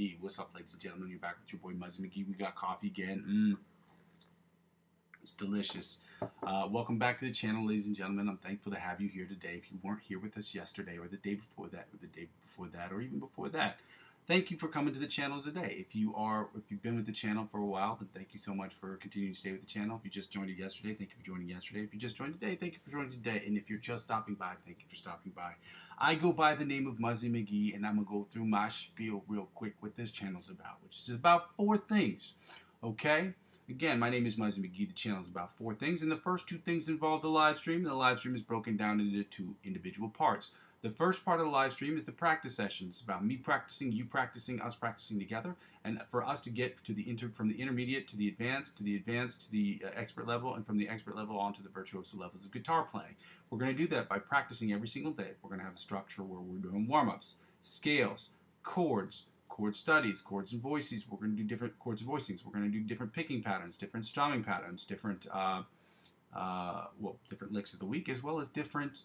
McGee. What's up, ladies and gentlemen? You're back with your boy Muzzy McGee. We got coffee again. It's delicious. Welcome back to the channel, ladies and gentlemen. I'm thankful to have you here today. If you weren't here with us yesterday or the day before that or the day before that or even before that, thank you for coming to the channel today. If you've been with the channel for a while, then thank you so much for continuing to stay with the channel. If you just joined it yesterday, thank you for joining yesterday. If you just joined today, thank you for joining today. And if you're just stopping by, thank you for stopping by. I go by the name of Muzzy McGee, and I'm going to go through my spiel real quick what this channel's about, which is about 4 things, okay? Again, my name is Muzzy McGee. The channel is about 4 things, and the first 2 things involve the live stream. The live stream is broken down into 2 individual parts. The first part of the live stream is the practice session. It's about me practicing, you practicing, us practicing together, and for us to get to from the intermediate to the advanced, to the expert level, and from the expert level on to the virtuoso levels of guitar playing. We're going to do that by practicing every single day. We're going to have a structure where we're doing warm-ups, scales, chords, chord studies, chords and voices. We're going to do different chords and voicings. We're going to do different picking patterns, different strumming patterns, different different licks of the week, as well as different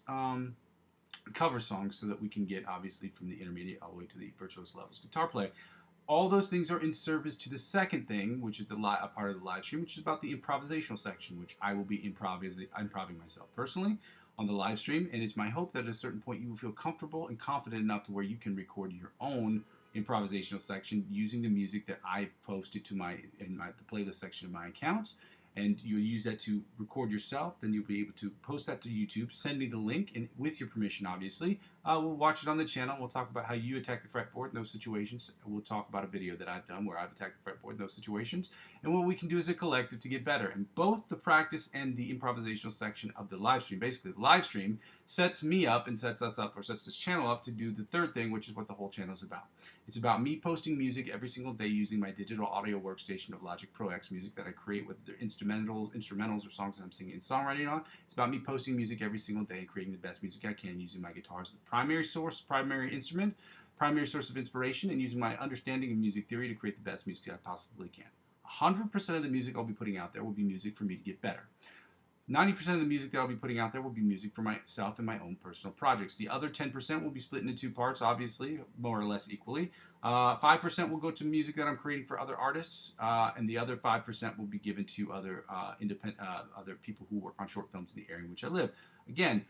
cover songs, so that we can get obviously from the intermediate all the way to the virtuoso levels guitar play. All those things are in service to the second thing, which is a part of the live stream, which is about the improvisational section, which I will be improving myself personally on the live stream. And it's my hope that at a certain point you will feel comfortable and confident enough to where you can record your own improvisational section using the music that I've posted to the playlist section of my account. And you'll use that to record yourself. Then you'll be able to post that to YouTube, send me the link, and with your permission, obviously, we'll watch it on the channel. We'll talk about how you attack the fretboard in those situations. We'll talk about a video that I've done where I've attacked the fretboard in those situations, and what we can do as a collective to get better. And both the practice and the improvisational section of the live stream, basically the live stream, sets me up and sets us up, or sets this channel up to do the third thing, which is what the whole channel is about. It's about me posting music every single day using my digital audio workstation of Logic Pro X music that I create with the instrumentals or songs that I'm singing and songwriting on. It's about me posting music every single day and creating the best music I can using my guitar as the primary source, primary instrument, primary source of inspiration, and using my understanding of music theory to create the best music I possibly can. 100% of the music I'll be putting out there will be music for me to get better. 90% of the music that I'll be putting out there will be music for myself and my own personal projects. The other 10% will be split into 2 parts, obviously, more or less equally. 5% will go to music that I'm creating for other artists, and the other 5% will be given to other other people who work on short films in the area in which I live. Again,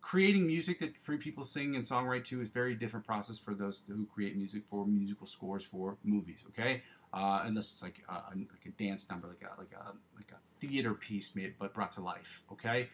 creating music that free people sing and songwrite to is a very different process for those who create music for musical scores for movies. Okay. Unless it's like a dance number, like a theater piece but brought to life, okay?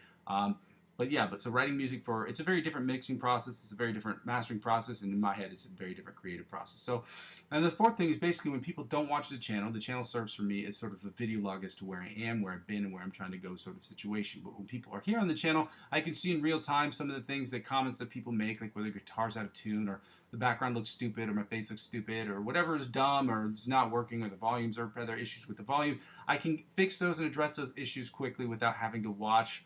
So writing music it's a very different mixing process, it's a very different mastering process, and in my head it's a very different creative process. So, and the fourth thing is basically when people don't watch the channel serves for me as sort of a video log as to where I am, where I've been, and where I'm trying to go sort of situation. But when people are here on the channel, I can see in real time some of the things, the comments that people make, like whether the guitar's out of tune, or the background looks stupid, or my face looks stupid, or whatever is dumb, or it's not working, or the volumes, or other issues with the volume. I can fix those and address those issues quickly without having to watch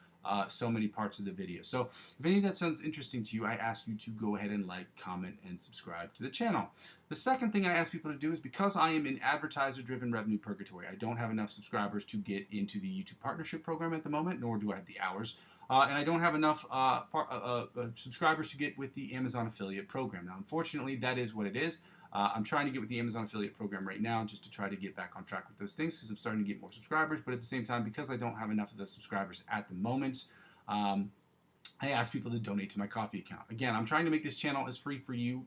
so many parts of the video. So if any of that sounds interesting to you, I ask you to go ahead and like, comment, and subscribe to the channel. The second thing I ask people to do is, because I am in advertiser-driven revenue purgatory, I don't have enough subscribers to get into the YouTube partnership program at the moment, nor do I have the hours. And I don't have enough subscribers to get with the Amazon affiliate program. Now, unfortunately, that is what it is. I'm trying to get with the Amazon affiliate program right now just to try to get back on track with those things, because I'm starting to get more subscribers. But at the same time, because I don't have enough of those subscribers at the moment, I ask people to donate to my coffee account. Again, I'm trying to make this channel as free for you.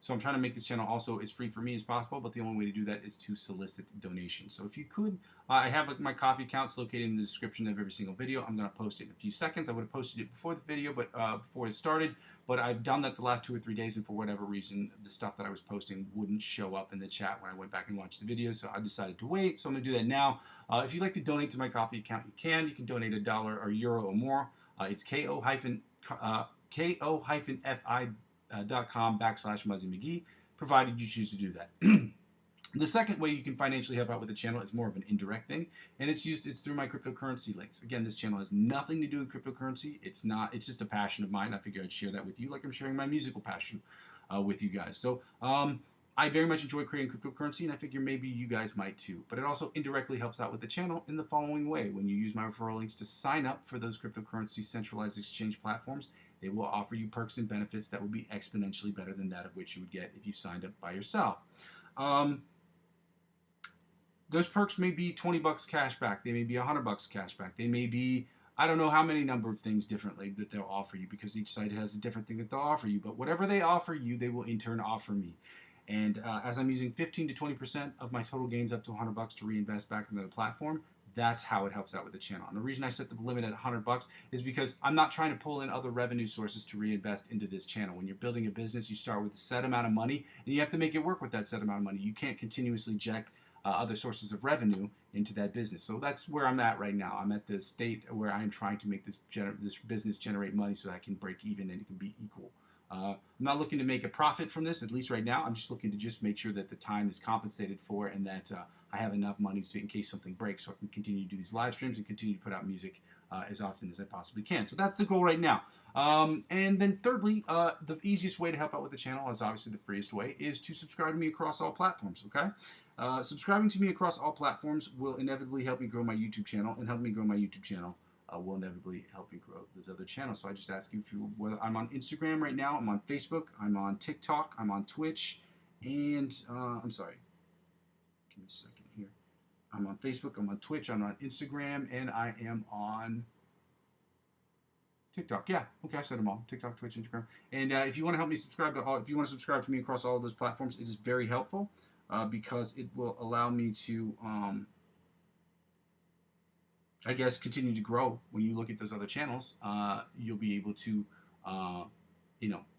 So I'm trying to make this channel also as free for me as possible, but the only way to do that is to solicit donations. So if you could, I have my coffee accounts located in the description of every single video. I'm going to post it in a few seconds. I would have posted it before the video, but before it started, but I've done that the last 2 or 3 days, and for whatever reason, the stuff that I was posting wouldn't show up in the chat when I went back and watched the videos, so I decided to wait. So I'm going to do that now. If you'd like to donate to my coffee account, you can. You can donate $1 or euro or more. It's ko-fi.com/Muzzy McGee, provided you choose to do that. The second way you can financially help out with the channel is more of an indirect thing, and it's through my cryptocurrency links. Again, this channel has nothing to do with cryptocurrency. It's just a passion of mine. I figured I'd share that with you, like I'm sharing my musical passion with you guys. So I very much enjoy creating cryptocurrency, and I figure maybe you guys might too. But it also indirectly helps out with the channel in the following way. When you use my referral links to sign up for those cryptocurrency centralized exchange platforms, They will offer you perks and benefits that will be exponentially better than that of which you would get if you signed up by yourself. Those perks may be 20 bucks cash back. They may be 100 bucks cash back. They may be, I don't know how many number of things differently that they'll offer you, because each site has a different thing that they'll offer you. But whatever they offer you, they will in turn offer me. And as I'm using 15 to 20% of my total gains up to 100 bucks to reinvest back into the platform, that's how it helps out with the channel. And the reason I set the limit at 100 bucks is because I'm not trying to pull in other revenue sources to reinvest into this channel. When you're building a business, you start with a set amount of money, and you have to make it work with that set amount of money. You can't continuously inject other sources of revenue into that business. So that's where I'm at right now. I'm at the state where I'm trying to make this business generate money so that I can break even and it can be equal. I'm not looking to make a profit from this, at least right now. I'm just looking to just make sure that the time is compensated for, and that I have enough money in case something breaks, so I can continue to do these live streams and continue to put out music as often as I possibly can. So that's the goal right now. And then thirdly, the easiest way to help out with the channel, is obviously the freest way, is to subscribe to me across all platforms, okay? Subscribing to me across all platforms will inevitably help me grow my YouTube channel, and help me grow my YouTube channel will inevitably help me grow this other channel. So I just ask you, whether I'm on Instagram right now, I'm on Facebook, I'm on TikTok, I'm on Twitch, and I'm sorry, give me a second here. I'm on Facebook, I'm on Twitch, I'm on Instagram, and I am on TikTok. Yeah, okay, I said them all. TikTok, Twitch, Instagram. And if you want to help me subscribe to all, if you want to subscribe to me across all of those platforms, it is very helpful because it will allow me to, I guess, continue to grow. When you look at those other channels, you'll be able to,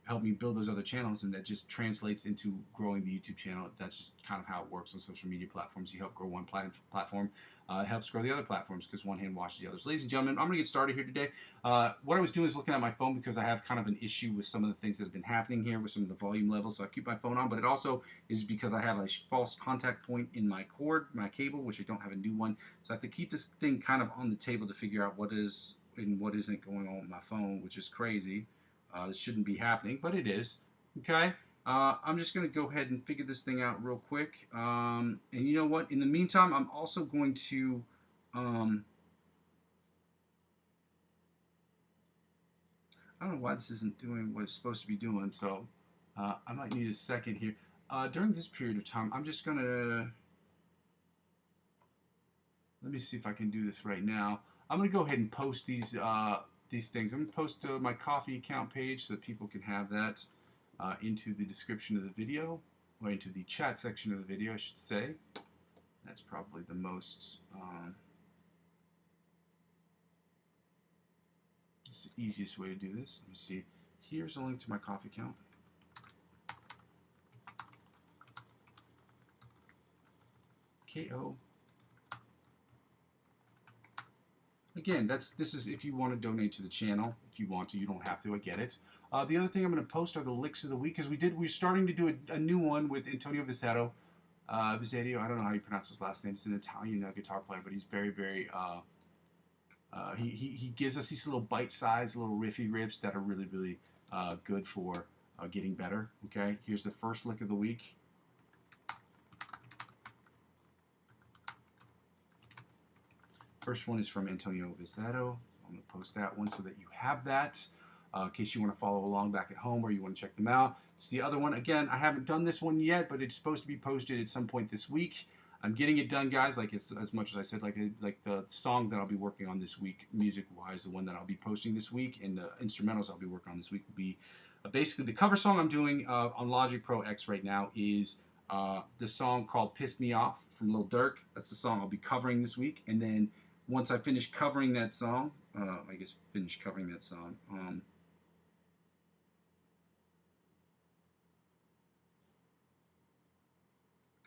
help me build those other channels, and that just translates into growing the YouTube channel. That's just kind of how it works on social media platforms. You help grow one platform, it helps grow the other platforms, because one hand washes the others. Ladies and gentlemen, I'm going to get started here today. What I was doing is looking at my phone, because I have kind of an issue with some of the things that have been happening here with some of the volume levels, so I keep my phone on, but it also is because I have a false contact point in my cord, my cable, which I don't have a new one, so I have to keep this thing kind of on the table to figure out what is and what isn't going on with my phone, which is crazy. This shouldn't be happening, but it is. Okay, I'm just going to go ahead and figure this thing out real quick. And you know what? In the meantime, I'm also going to... I don't know why this isn't doing what it's supposed to be doing, so I might need a second here. During this period of time, I'm just going to... Let me see if I can do this right now. I'm going to go ahead and post these things. I'm going to post my Coffee account page so that people can have that into the description of the video, or into the chat section of the video, I should say. That's probably the most, it's the easiest way to do this. Let me see. Here's a link to my Coffee account. KO. Again, this is if you want to donate to the channel. If you want to, you don't have to. I get it. The other thing I'm going to post are the licks of the week, because we're starting to do a new one with Antonio Visetto. Visetto, I don't know how you pronounce his last name. It's an Italian guitar player, but he's very, very. He gives us these little bite-sized, little riffy riffs that are really, really good for getting better. Okay, here's the first lick of the week. First one is from Antonio Visetto. I'm going to post that one so that you have that in case you want to follow along back at home, or you want to check them out. It's the other one. Again, I haven't done this one yet, but it's supposed to be posted at some point this week. I'm getting it done, guys. Like as much as I said, like the song that I'll be working on this week, music-wise, the one that I'll be posting this week, and the instrumentals I'll be working on this week will be basically the cover song I'm doing on Logic Pro X right now is the song called "Piss Me Off" from Lil Durk. That's the song I'll be covering this week, and then once I finish covering that song,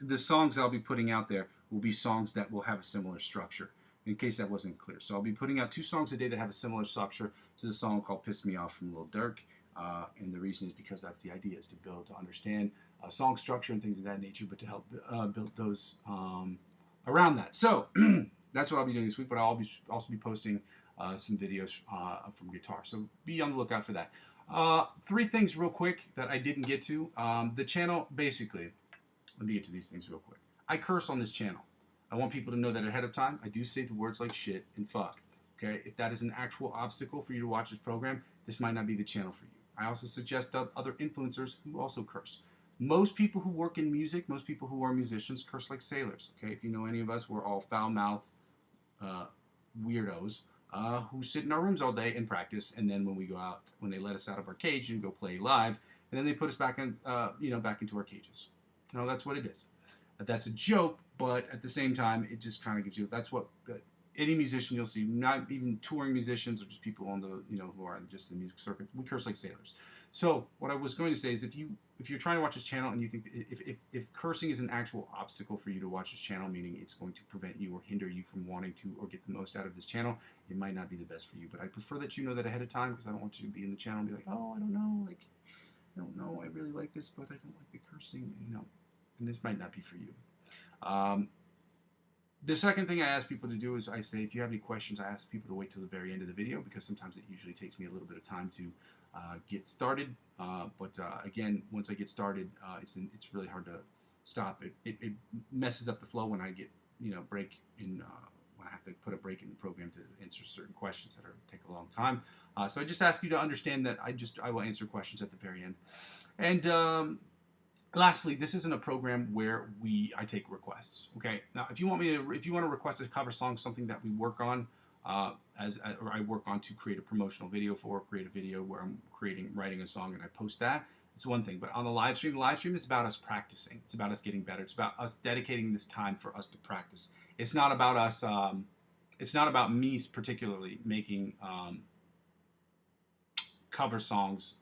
the songs I'll be putting out there will be songs that will have a similar structure, in case that wasn't clear. So I'll be putting out 2 songs a day that have a similar structure to the song called "Piss Me Off" from Lil Durk. And the reason is because that's the idea, is to build, to understand song structure and things of that nature, but to help build those around that. So that's what I'll be doing this week, but I'll also be posting some videos from guitar. So be on the lookout for that. 3 things real quick that I didn't get to. The channel, basically, let me get to these things real quick. I curse on this channel. I want people to know that ahead of time. I do say the words like shit and fuck. Okay? If that is an actual obstacle for you to watch this program, this might not be the channel for you. I also suggest other influencers who also curse. Most people who work in music, most people who are musicians curse like sailors. Okay, if you know any of us, we're all foul-mouthed weirdos who sit in our rooms all day and practice, and then when we go out, when they let us out of our cage and go play live, and then they put us back in, back into our cages. That's what it is. That's a joke, but at the same time, it just kind of gives you. That's what any musician you'll see, not even touring musicians or just people on the who are just in the music circuit, we curse like sailors. So what I was going to say is, if you're trying to watch this channel and you think if cursing is an actual obstacle for you to watch this channel, meaning it's going to prevent you or hinder you from wanting to or get the most out of this channel, it might not be the best for you. But I prefer that you know that ahead of time, because I don't want you to be in the channel and be like, oh, I don't know, I really like this, but I don't like the cursing, and this might not be for you. The second thing I ask people to do is I say, if you have any questions, I ask people to wait till the very end of the video, because sometimes it usually takes me a little bit of time to get started. Again, once I get started, it's really hard to stop. It messes up the flow when I get break in when I have to put a break in the program to answer certain questions that take a long time. So I just ask you to understand that I will answer questions at the very end. And lastly, this isn't a program where I take requests. Okay, now if you want to request a cover song, something that we work on, or I work on to create a promotional video for, create a video where I'm writing a song and I post that. It's one thing, but on the live stream is about us practicing. It's about us getting better. It's about us dedicating this time for us to practice. It's not about us. It's not about me particularly making cover songs,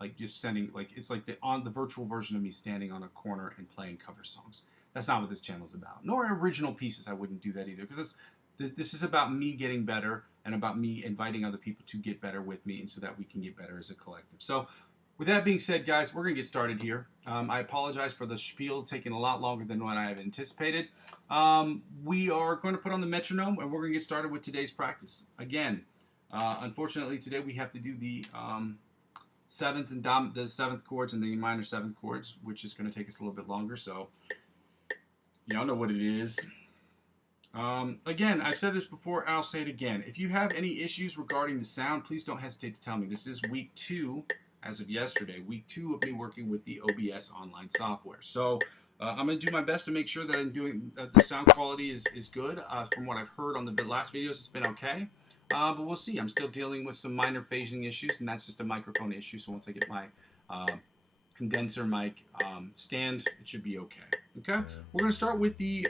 like just sending, like it's like the virtual version of me standing on a corner and playing cover songs. That's not what this channel is about. Nor original pieces. I wouldn't do that either, because this is about me getting better and about me inviting other people to get better with me, and so that we can get better as a collective. So with that being said, guys, we're going to get started here. I apologize for the spiel taking a lot longer than what I have anticipated. We are going to put on the metronome, and we're going to get started with today's practice. Again, unfortunately, today we have to do the seventh chords and the minor seventh chords, which is going to take us a little bit longer. So y'all know what it is. Again, I've said this before, I'll say it again. If you have any issues regarding the sound, please don't hesitate to tell me. This is week 2, as of yesterday, week 2 of me working with the OBS online software. So I'm going to do my best to make sure that I'm doing the sound quality is good. From what I've heard on the last videos, it's been okay. But we'll see. I'm still dealing with some minor phasing issues, and that's just a microphone issue. So once I get my condenser mic stand, it should be okay. Okay? We're going to start with the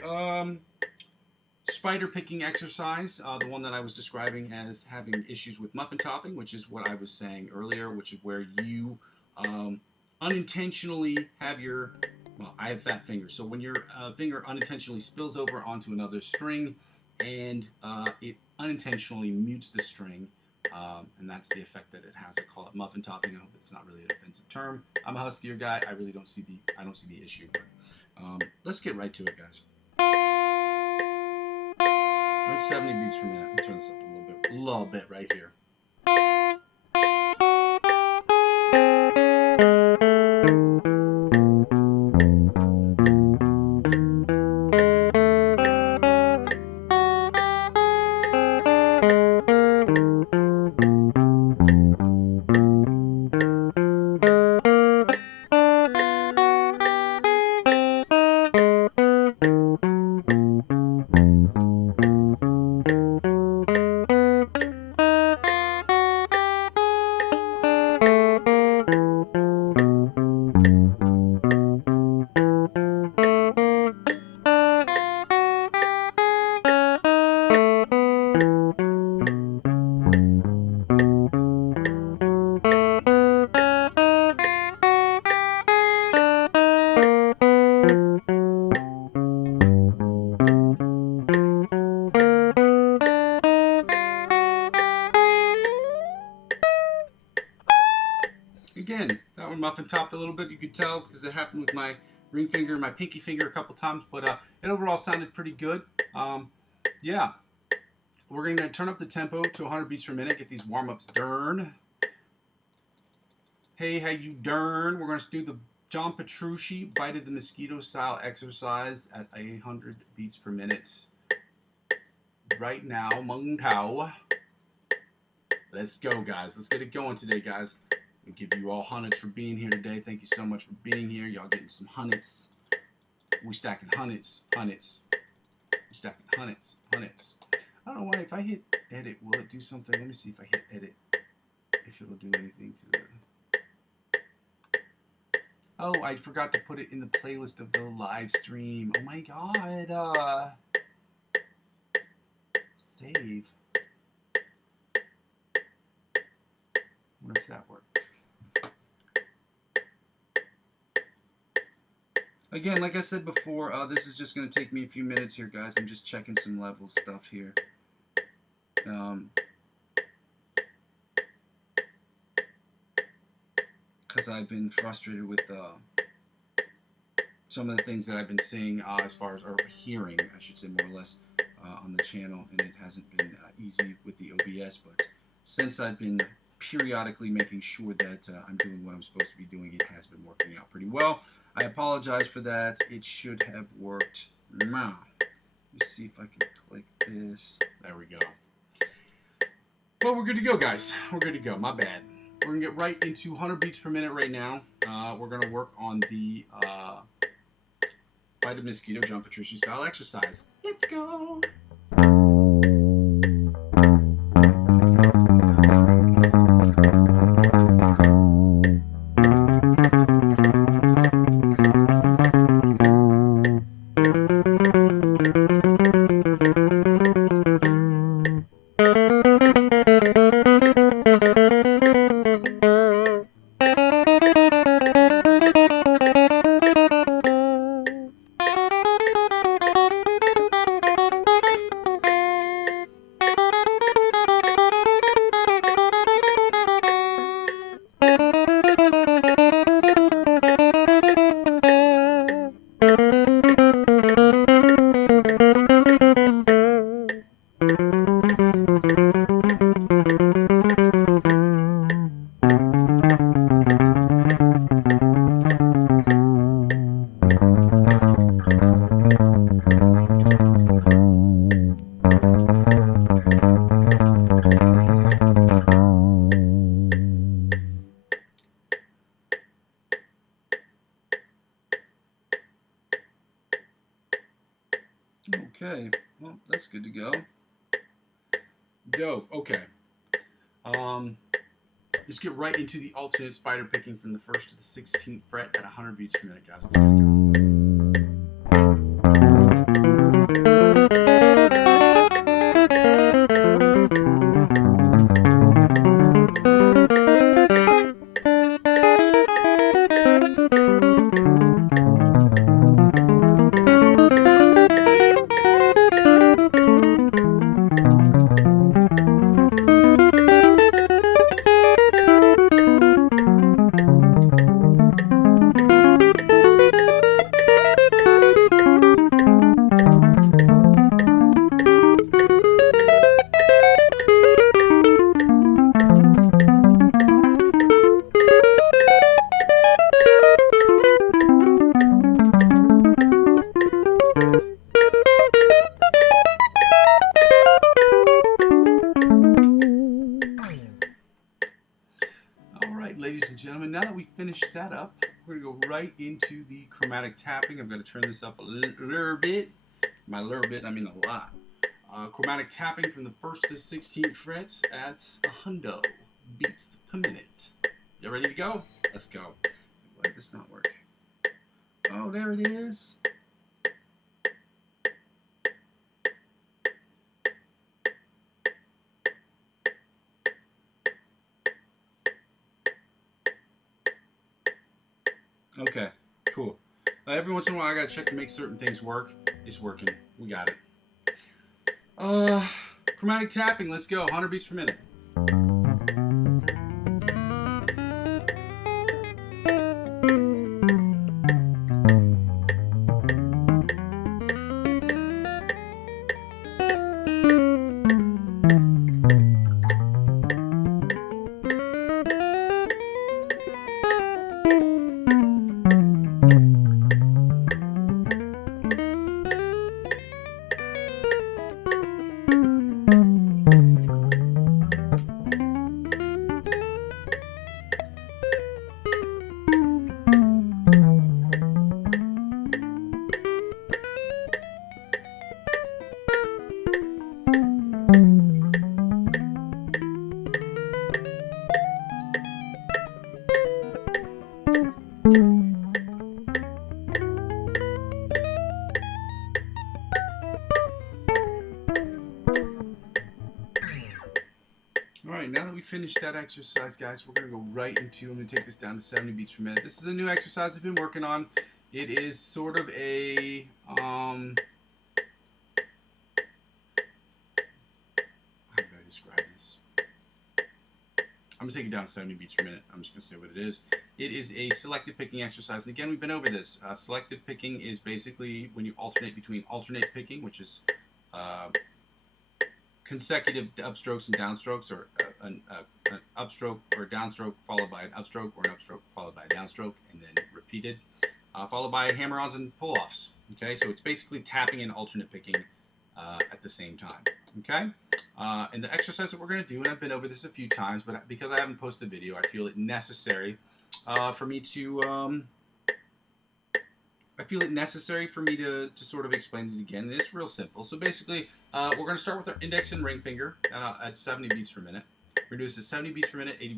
spider picking exercise, the one that I was describing as having issues with muffin topping, which is what I was saying earlier, which is where you unintentionally have I have fat fingers, so when your finger unintentionally spills over onto another string and it unintentionally mutes the string, and that's the effect that it has. I call it muffin topping. I hope it's not really an offensive term. I'm a huskier guy. I really don't see the issue. But, let's get right to it, guys. We're at 70 beats per minute. I'll turn this up a little bit right here. Again, that one muffin topped a little bit. You could tell because it happened with my ring finger and my pinky finger a couple times, but it overall sounded pretty good. Yeah, we're going to turn up the tempo to 100 beats per minute, get these warm-ups done. Hey, how you dern? We're going to do the John Petrucci Bite of the Mosquito style exercise at 100 beats per minute. Right now, Mung Tao. Let's go, guys. Let's get it going today, guys. I give you all hundreds for being here today. Thank you so much for being here. Y'all getting some hundreds. We stacking hundreds. We stacking hundreds. I don't know why. If I hit edit, will it do something? Let me see if I hit edit. If it'll do anything to the... Oh, I forgot to put it in the playlist of the live stream. Oh my god. Save. Wonder if that worked. Again, like I said before, this is just going to take me a few minutes here, guys. I'm just checking some level stuff here. Because I've been frustrated with some of the things that I've been seeing as far as, or hearing, I should say more or less, on the channel, and it hasn't been easy with the OBS, but since I've been periodically making sure that I'm doing what I'm supposed to be doing, it has been working out pretty well. I apologize for that. It should have worked now. Let's see if I can click this. There we go. Well, we're good to go, guys. We're good to go. My bad. We're going to get right into 100 beats per minute right now. We're going to work on the Bite of Mosquito Jump Patricia style exercise. Let's go. Okay, well, that's good to go. Dope, okay. Let's get right into the alternate spider picking from the 1st to the 16th fret at 100 beats per minute, guys. Let's go. Ladies and gentlemen, now that we finished that up, we're going to go right into the chromatic tapping. I'm going to turn this up a little bit. By a little bit, I mean a lot. Chromatic tapping from the 1st to the 16th fret at 100 beats per minute. You ready to go? Let's go. Why did this not work? Oh, there it is. Okay, cool. Every once in a while, I gotta check to make certain things work. It's working. We got it. Chromatic tapping. Let's go. 100 beats per minute. finished that exercise, guys, we're going to go right into, I'm going to take this down to 70 beats per minute. This is a new exercise I've been working on. It is sort of a, how do I describe this? I'm going to take it down to 70 beats per minute. I'm just going to say what it is. It is a selective picking exercise. And again, we've been over this. Selective picking is basically when you alternate between alternate picking, which is consecutive upstrokes and downstrokes, or an upstroke or a downstroke followed by an upstroke, or an upstroke followed by a downstroke, and then repeated, followed by hammer-ons and pull-offs. Okay, so it's basically tapping and alternate picking at the same time. Okay, and the exercise that we're going to do, and I've been over this a few times, but because I haven't posted the video, I feel it necessary for me to sort of explain it again. And it's real simple. So basically, we're going to start with our index and ring finger at 70 beats per minute. We're going to do this at 70 beats per minute, 80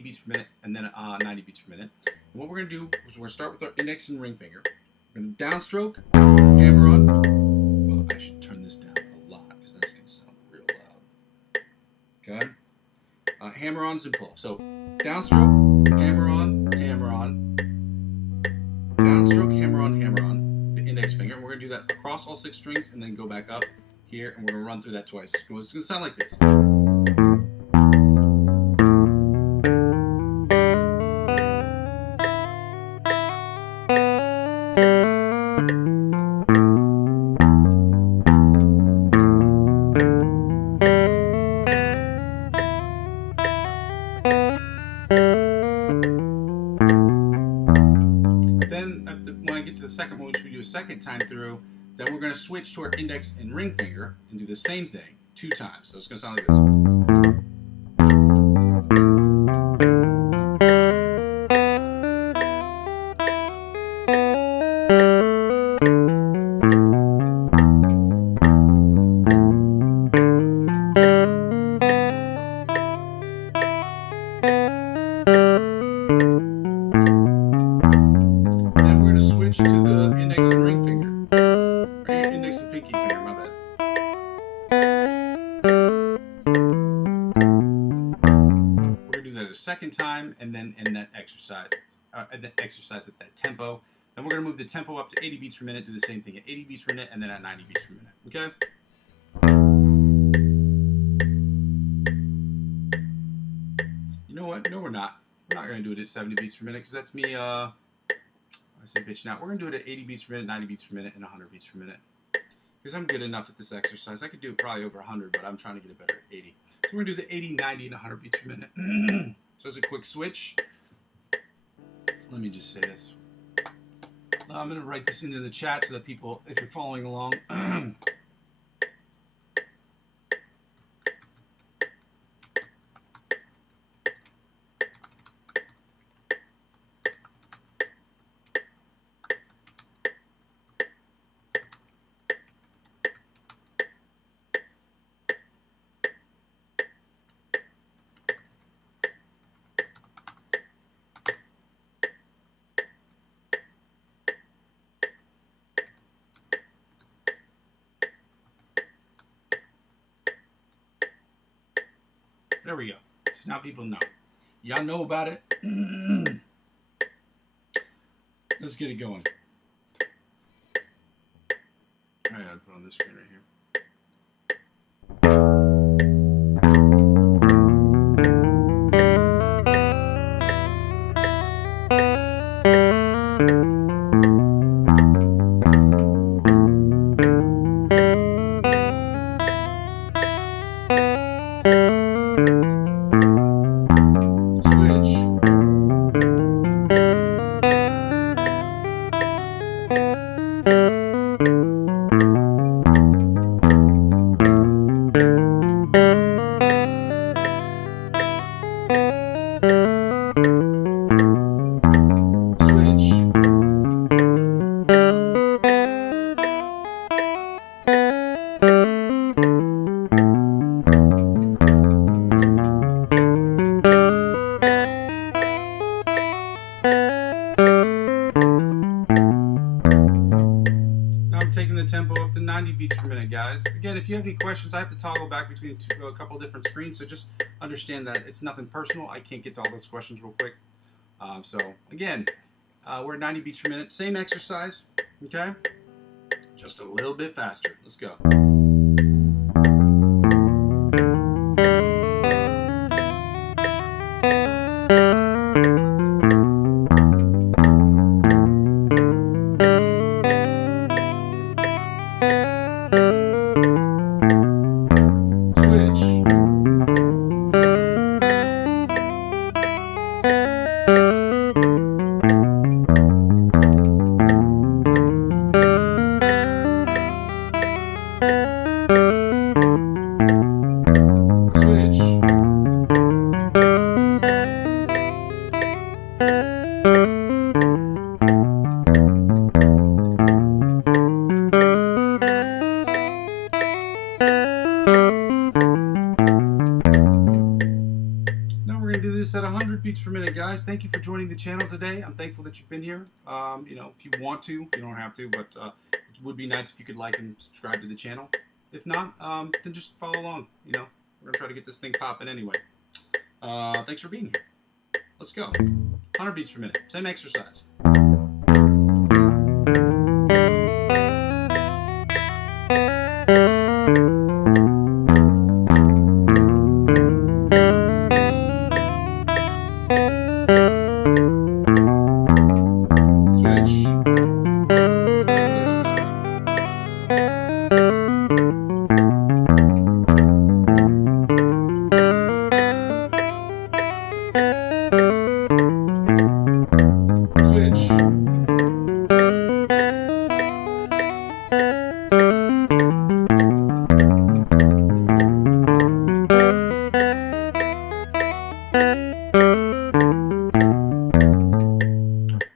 beats per minute, and then 90 beats per minute. And what we're going to do is we're going to start with our index and ring finger. We're going to downstroke, hammer on. Well, I should turn this down a lot because that's going to sound real loud. Okay. Hammer-ons and pull. So downstroke, hammer on, downstroke, hammer on, the index finger. And we're going to do that across all 6 strings and then go back up here, and we're going to run through that twice. It's going to sound like this. When I get to the second one, which we do a second time through, then we're going to switch to our index and ring finger and do the same thing 2 times. So it's going to sound like this. Second time, and then in that exercise at that tempo. Then we're going to move the tempo up to 80 beats per minute, do the same thing at 80 beats per minute, and then at 90 beats per minute. Okay? You know what? No, we're not. We're not going to do it at 70 beats per minute, because that's me, I say bitching out. We're going to do it at 80 beats per minute, 90 beats per minute, and 100 beats per minute. Because I'm good enough at this exercise. I could do it probably over 100, but I'm trying to get it better at 80. So we're going to do the 80, 90, and 100 beats per minute. So as a quick switch, let me just say this. I'm going to write this into the chat so that people, if you're following along, there we go. So now people know. Y'all know about it. Let's get it going. All right, I'll put on this screen right here. taking the tempo up to 90 beats per minute, guys. Again, if you have any questions, I have to toggle back between a couple different screens, so just understand that it's nothing personal. I can't get to all those questions real quick. So again, we're at 90 beats per minute. Same exercise, okay? Just a little bit faster. Let's go. At 100 beats per minute, guys. Thank you for joining the channel today. I'm thankful that you've been here. You know, if you want to, you don't have to, but it would be nice if you could like and subscribe to the channel. If not, then just follow along. You know, we're gonna try to get this thing popping anyway. Thanks for being here. Let's go. 100 beats per minute. Same exercise.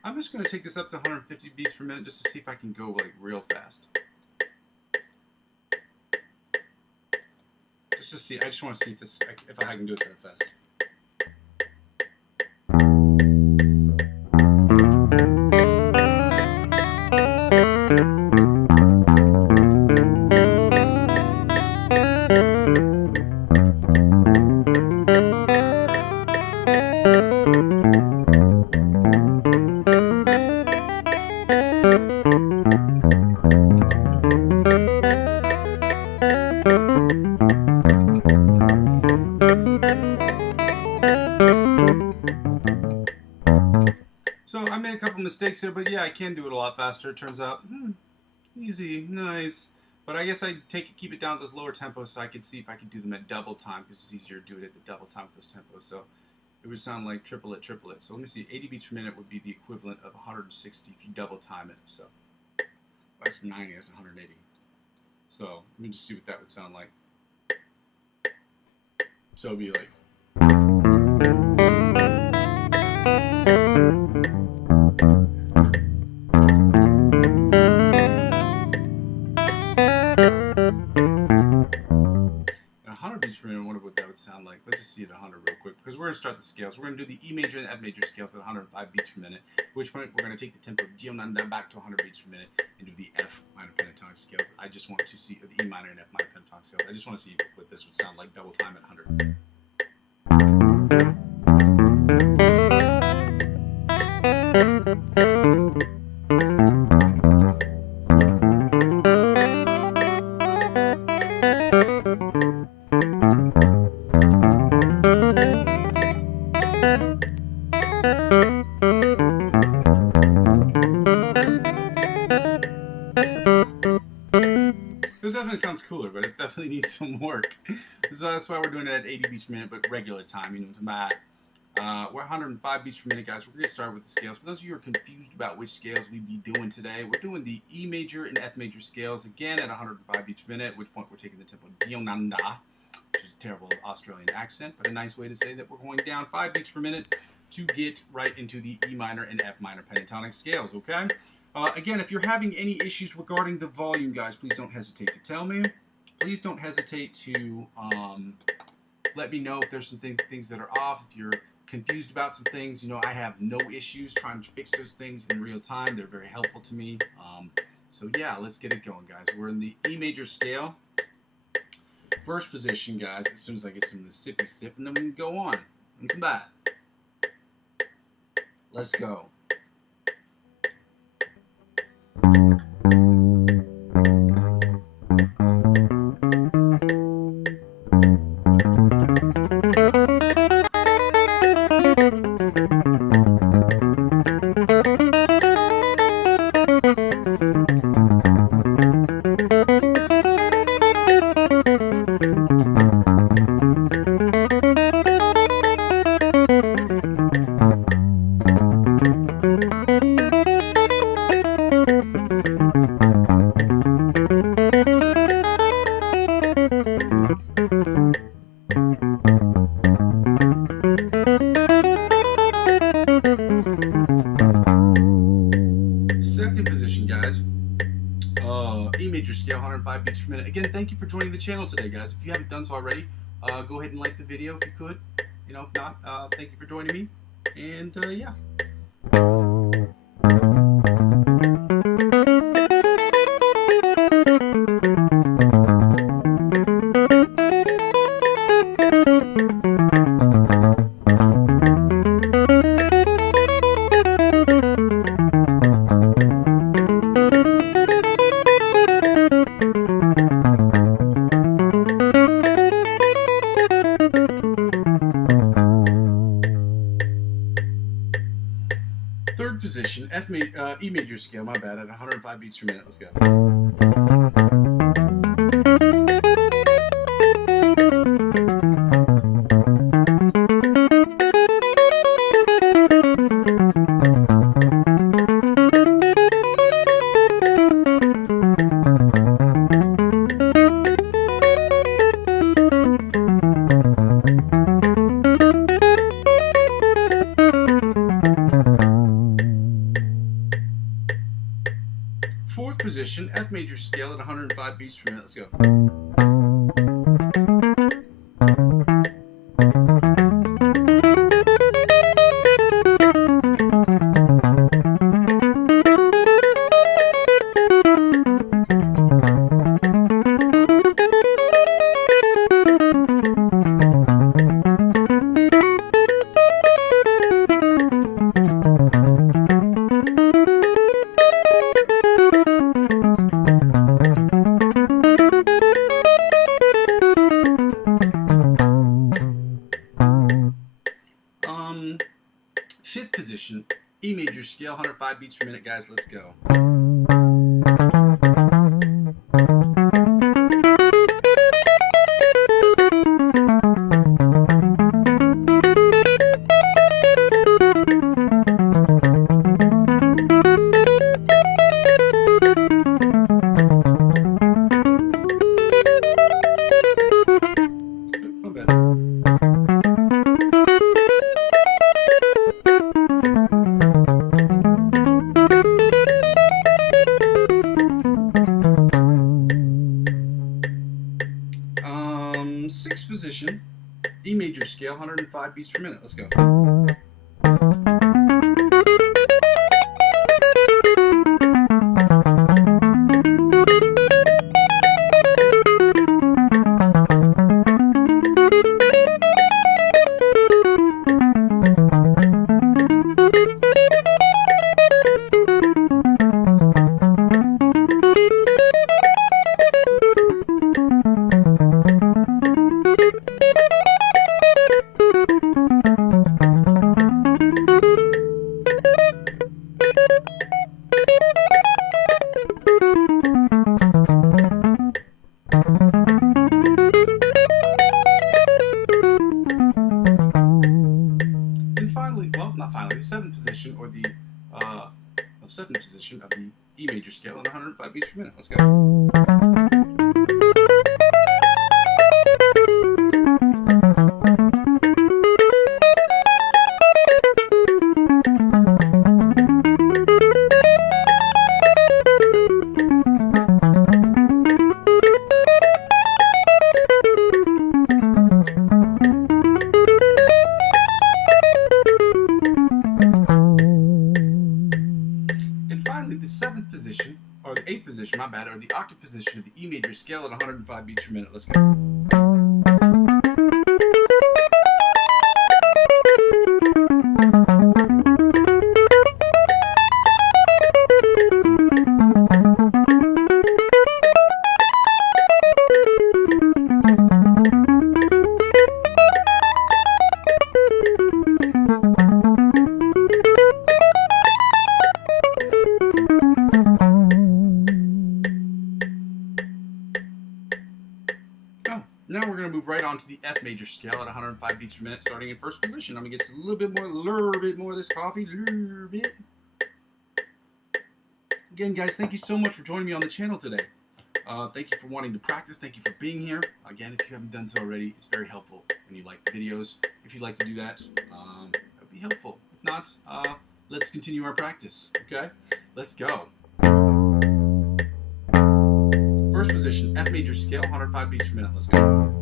I'm just going to take this up to 150 beats per minute just to see if I can go like real fast. Just to see, I just want to see if I can do it that fast. So I made a couple mistakes here, but yeah, I can do it a lot faster. It turns out, easy, nice. But I guess I keep it down at those lower tempos so I could see if I could do them at double time, because it's easier to do it at the double time with those tempos. So it would sound like triplet. So let me see, 80 beats per minute would be the equivalent of 160 if you double time it. So that's 90, that's 180. So let me just see what that would sound like. So it'd be like. At 100 beats per minute, I wonder what that would sound like. Let's just see it at 100 real quick, because we're going to start the scales. We're going to do the E major and F major scales at 105 beats per minute, at which point we're going to take the tempo down back to 100 beats per minute and do the F minor pentatonic scales. I just want to see the E minor and F minor pentatonic scales. I just want to see what this would sound like double time at 100. This definitely sounds cooler, but it definitely needs some work. So that's why we're doing it at 80 beats per minute, but regular time, you know, to Matt. We're 105 beats per minute, guys. We're going to get started with the scales. For those of you who are confused about which scales we'd be doing today, we're doing the E major and F major scales, again at 105 beats per minute, at which point we're taking the tempo down, which is a terrible Australian accent, but a nice way to say that we're going down 5 beats per minute to get right into the E minor and F minor pentatonic scales, okay? Again, if you're having any issues regarding the volume, guys, please don't hesitate to tell me. Please don't hesitate to let me know if there's some things that are off. If you're confused about some things, you know, I have no issues trying to fix those things in real time. They're very helpful to me. So yeah, let's get it going, guys. We're in the E major scale. First position, guys, as soon as I get some of the sippy sip, and then we can go on and come back. Let's go. Second position, guys. E major scale, 105 beats per minute. Again, thank you for joining the channel today, guys. If you haven't done so already, go ahead and like the video if you could. You know, if not, thank you for joining me. And yeah. Third position, E major scale, my bad, at 105 beats per minute. Let's go. Fourth position, F major scale at 105 beats per minute. Let's go. Fifth position, E major scale, 105 beats per minute, guys. Let's go. Sixth position, E major scale, 105 beats per minute. Let's go. The seventh position, or the seventh position of the E major scale at 105 beats per minute. Let's go. The seventh position, or the eighth position, my bad, or the octave position of the E major scale at 105 beats per minute. Let's go. Now we're going to move right on to the F major scale at 105 beats per minute, starting in first position. I'm going to get a little bit more of this coffee, little bit. Again, guys, thank you so much for joining me on the channel today. Thank you for wanting to practice. Thank you for being here. Again, if you haven't done so already, it's very helpful when you like the videos. If you'd like to do that, it would be helpful. If not, let's continue our practice, okay? Let's go. First position, F major scale, 105 beats per minute. Let's go.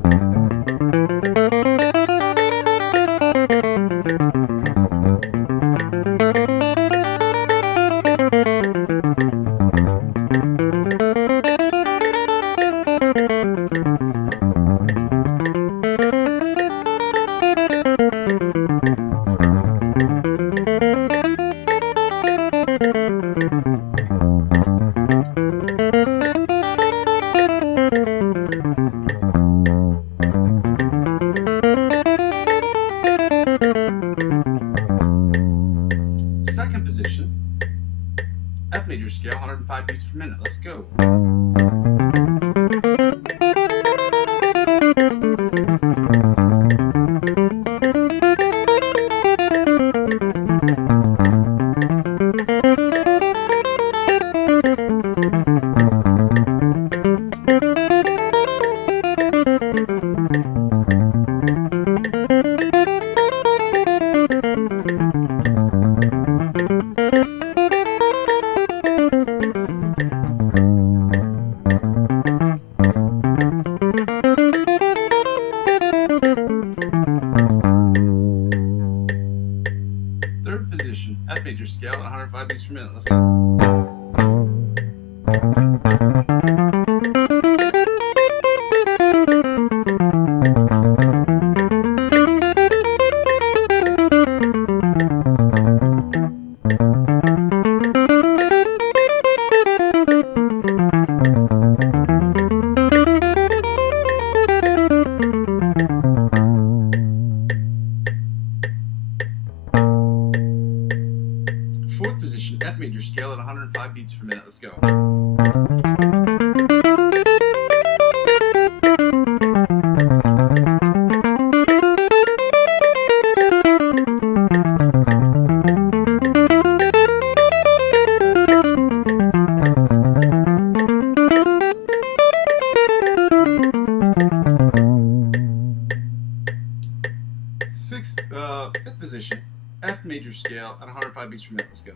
Second position, F major scale, 105 beats per minute. Let's go. Third position, F major scale at 105 beats per minute. Let's go. Fourth position, F major scale at 105 beats per minute. Let's go. Fifth position, F major scale at 105 beats per minute. Let's go.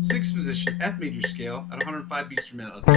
Sixth position, F major scale at 105 beats per minute. Let's go.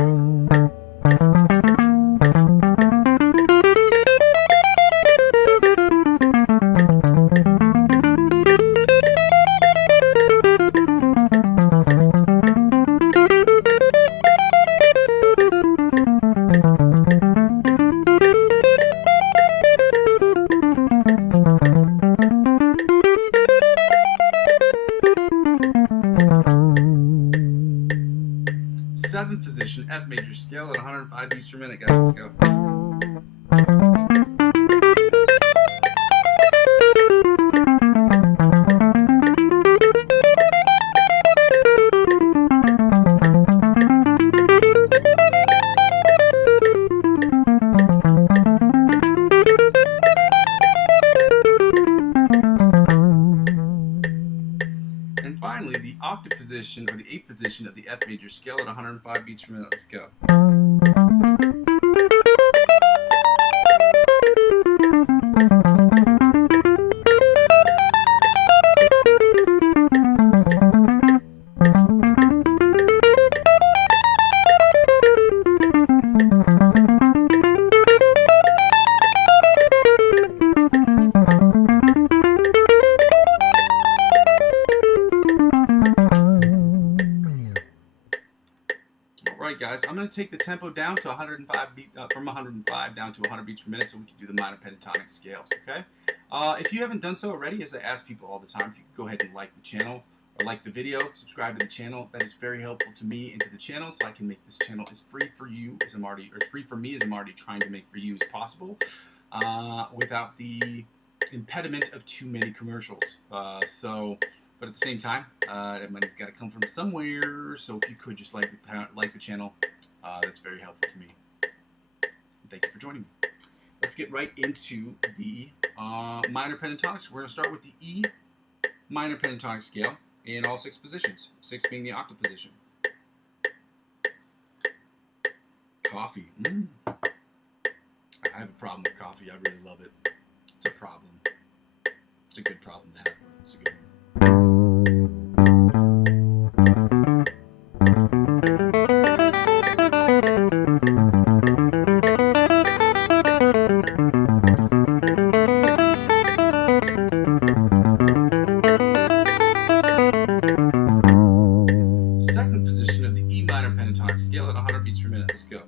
Seventh position, F major scale at 105 beats per minute, guys. Let's go. finally, the octave position, or the 8th position of the F major scale at 105 beats per minute. Let's go. Alright guys, I'm going to take the tempo down to 105 beats, from 105 down to 100 beats per minute so we can do the minor pentatonic scales, okay? If you haven't done so already, as I ask people all the time, if you could go ahead and like the channel, or like the video, subscribe to the channel. That is very helpful to me and to the channel, so I can make this channel as free for you as I'm already, or free for me as I'm already trying to make for you as possible, without the impediment of too many commercials. But at the same time, money's got to come from somewhere. So if you could just like the channel, that's very helpful to me. Thank you for joining me. Let's get right into the minor pentatonics. We're going to start with the E minor pentatonic scale in all 6 positions. 6 being the octave position. Coffee. I have a problem with coffee. I really love it. It's a problem. It's a good problem to have. It's a good one. Second position of the E minor pentatonic scale at 100 beats per minute. Let's go.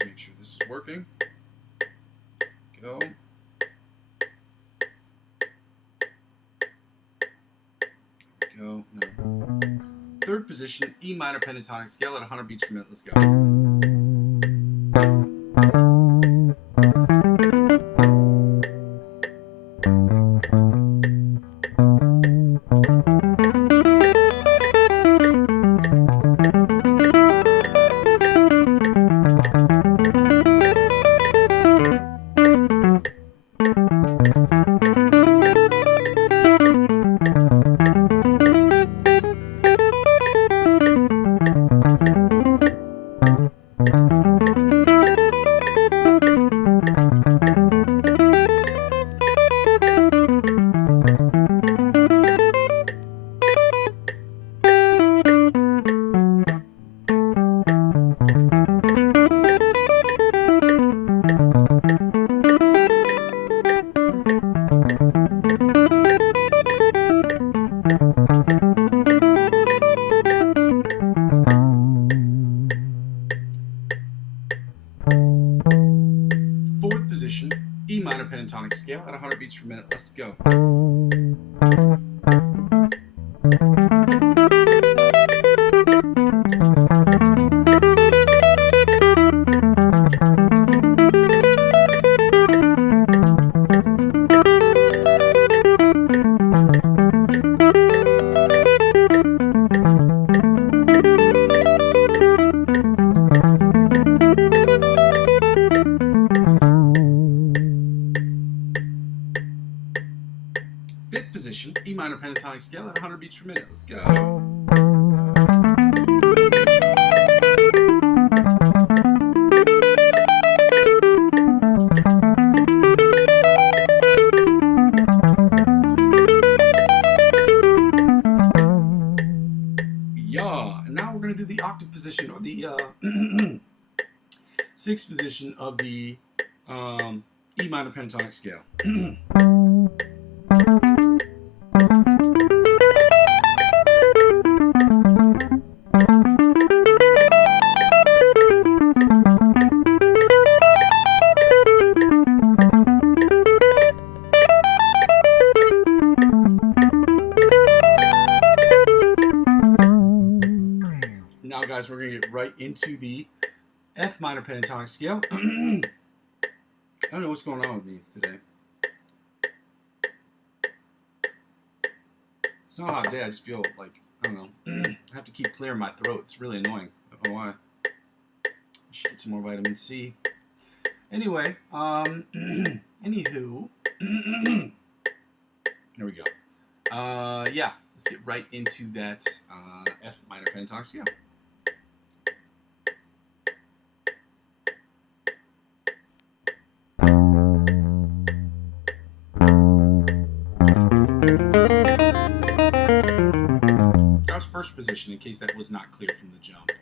Make sure this is working. Go. Go. No. Third position, E minor pentatonic scale at 100 beats per minute. Let's go. Fourth position, E minor pentatonic scale at 100 beats per minute. Let's go. Fifth position, E minor pentatonic scale at 100 beats per minute. Let's go. Yeah, and now we're going to do the octave position, or the 6th position of the E minor pentatonic scale. guys, we're going to get right into the F minor pentatonic scale. I don't know what's going on with me today. It's not a hot day. I just feel like, I don't know. I have to keep clearing my throat. It's really annoying. I don't know why. I should get some more vitamin C. Anyway, anywho, there we go. Yeah, let's get right into that F minor pentatonic scale. That was first position, in case that was not clear from the jump.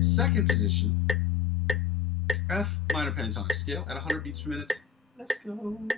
Second position, F minor pentatonic scale at 100 beats per minute. Let's go.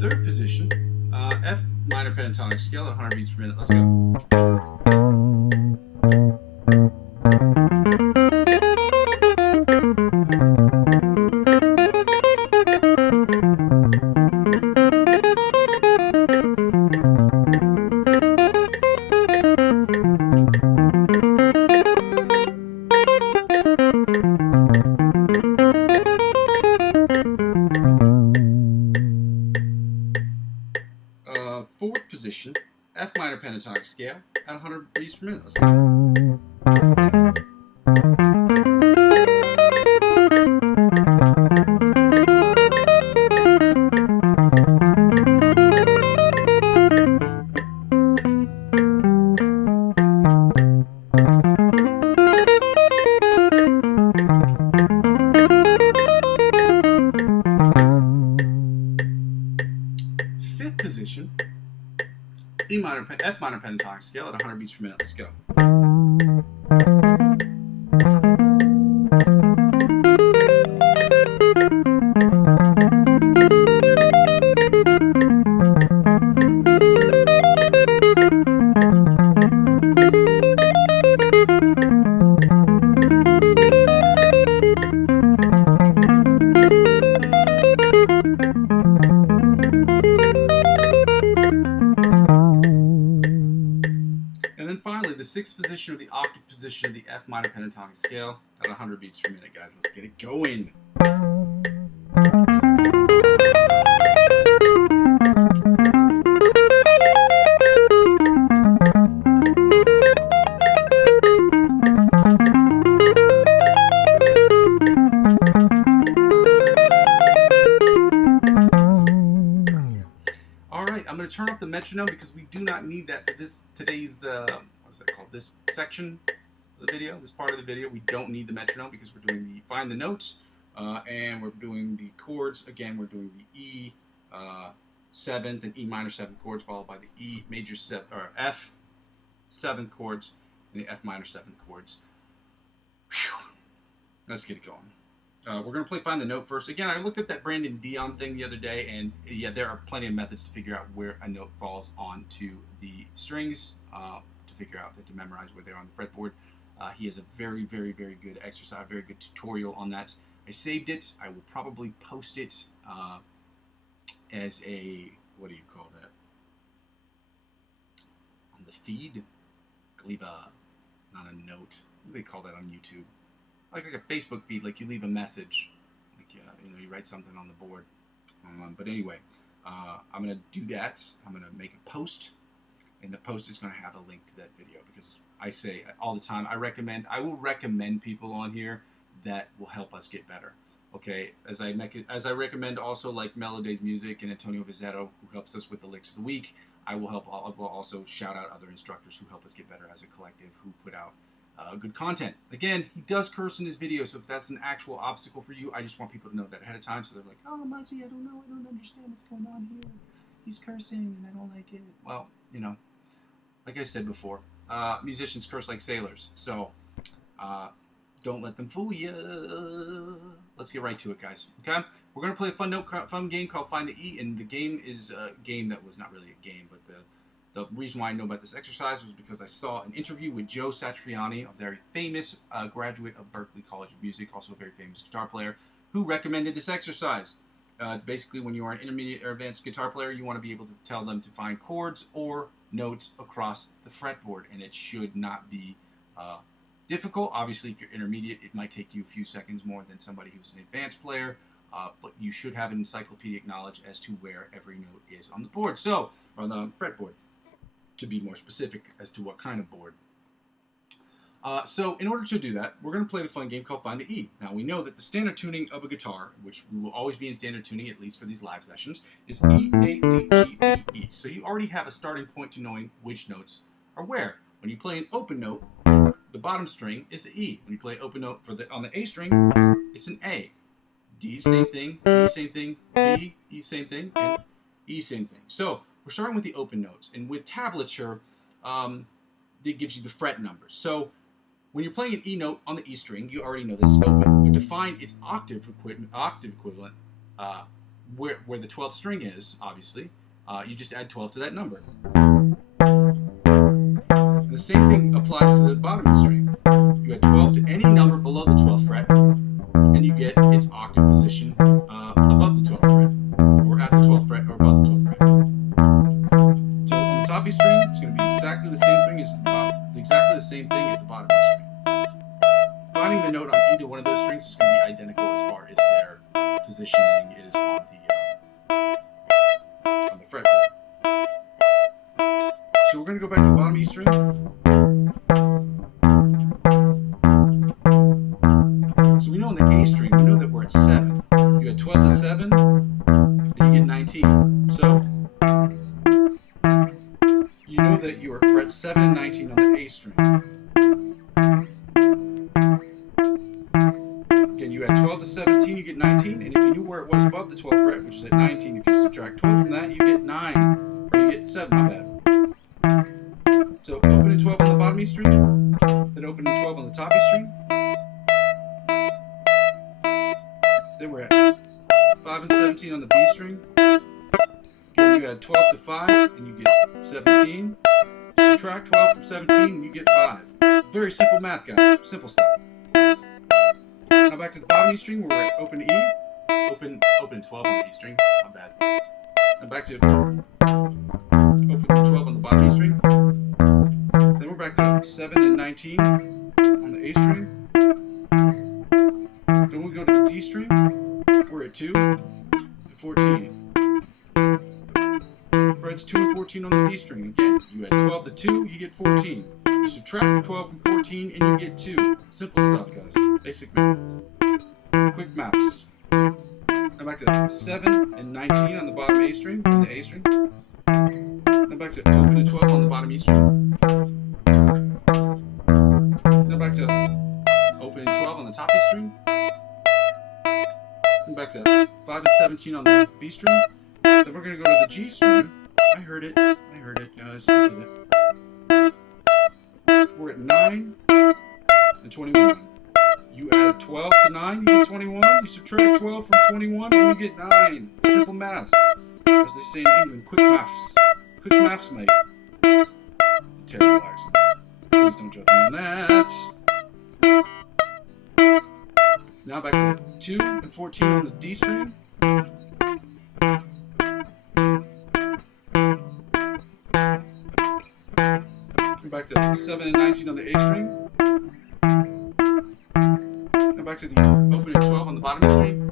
Third position, F minor pentatonic scale at 100 beats per minute. Let's go. Fourth position, F minor pentatonic scale at 100 beats per minute. Let's go. Fifth position, F minor pentatonic scale at 100 beats per minute. Let's go. And then finally, the sixth position or the octave position of the F minor pentatonic scale at 100 beats per minute, guys. Let's get it going. I'm going to turn off the metronome because we do not need that for this today's what is that called? This section of the video, this part of the video. We don't need the metronome because we're doing the find the notes and we're doing the chords. Again, we're doing the E 7th and E minor 7th chords followed by the E major 7 or F 7th chords and the F minor 7th chords. Whew. Let's get it going. We're going to play Find the Note first. Again, I looked at that Brandon Dion thing the other day, and yeah, there are plenty of methods to figure out where a note falls onto the strings, to figure out, to memorize where they are on the fretboard. He has a very, very, very good exercise, very good tutorial on that. I saved it. I will probably post it as a, what do you call that? On the feed? Leave a, not a note. What do they call that on YouTube? Like a Facebook feed, like you leave a message, like you know, you write something on the board. But anyway, I'm gonna do that. I'm gonna make a post, and the post is gonna have a link to that video because I say all the time I will recommend people on here that will help us get better. Okay, as I recommend also like Meloday's Music and Antonio Vizzetto, who helps us with the licks of the week. I will also shout out other instructors who help us get better as a collective, who put out good content. Again, he does curse in his videos, so if that's an actual obstacle for you, I just want people to know that ahead of time, so they're like, oh, Muzzy, I don't know, I don't understand what's going on here. He's cursing, and I don't like it. Well, you know, like I said before, musicians curse like sailors, so don't let them fool you. Let's get right to it, guys. Okay, we're gonna play a fun game called Find the E, and the game is a game that was not really a game, but the reason why I know about this exercise was because I saw an interview with Joe Satriani, a very famous graduate of Berklee College of Music, also a very famous guitar player, who recommended this exercise. Basically, when you are an intermediate or advanced guitar player, you want to be able to tell them to find chords or notes across the fretboard, and it should not be difficult. Obviously, if you're intermediate, it might take you a few seconds more than somebody who's an advanced player, but you should have encyclopedic knowledge as to where every note is on the board. So, on the fretboard, to be more specific as to what kind of board. So in order to do that, we're going to play the fun game called Find the E. Now, we know that the standard tuning of a guitar, which we will always be in standard tuning, at least for these live sessions, is E, A, D, G, E, E. So you already have a starting point to knowing which notes are where. When you play an open note, the bottom string is the E. When you play open note on the A string, it's an A. D, same thing. G, same thing. D, E, same thing. And E, same thing. So we're starting with the open notes. And with tablature, it gives you the fret numbers. So when you're playing an E note on the E string, you already know that it's open. But to find its octave equivalent, where the 12th string is, obviously, you just add 12 to that number. And the same thing applies to the bottom of the string. You add 12 to any number below the 12th fret, and you get its octave position above the 12th fret, or at the 12th fret, or above the 12th fret. So on the top E string, it's going to be exactly the same thing as the bottom E string. Finding the note on either one of those strings is going to be identical as far as their positioning is on the fretboard. So we're going to go back to the bottom E string. So we know on the A string, we know that we're at 7. You add 12 to 7, and you get 19. So you know that you are fret 7 and 19 on the A string. Again, you add 12 to 17, you get 19, and if you knew where it was above the 12th fret, which is at 19, if you subtract 12 from that, you get 9, or you get 7, my bad. So open and 12 on the bottom E string, then open and 12 on the top E string. Then we're at 5 and 17 on the B string. Again, you add 12 to 5, and you get 17. You subtract 12 from 17, and you get 5. It's very simple math, guys. Simple stuff. Now back to the bottom E string, where we're at open E. Open 12 on the E string. My bad. Now back to open 12 on the bottom E string. Then we're back to 7 and 19 on the A string. Then we go to the D string. We're at 2 and 14. Frets 2 and 14 on the D string. Again, you add 12 to 2, you get 14. You subtract 12 from 14, and you get 2. Simple stuff, guys. Basic math. Quick maths. Now back to 7 and 19 on the bottom A string, or the A string. Now back to open and 12 on the bottom E string. Now back to open and 12 on the top E string. Then back to 5 and 17 on the B string. Then we're going to go to the G string. I heard it, guys. We're at 9 and 21. You add 12 to 9, you get 21. You subtract 12 from 21, and you get 9. Simple maths. As they say in England, quick maths. Quick maths, mate. It's a terrible accent. Please don't judge me on that. Now back to 2 and 14 on the D string. Back to 7 and 19 on the A string. Now back to the open and 12 on the bottom of the string.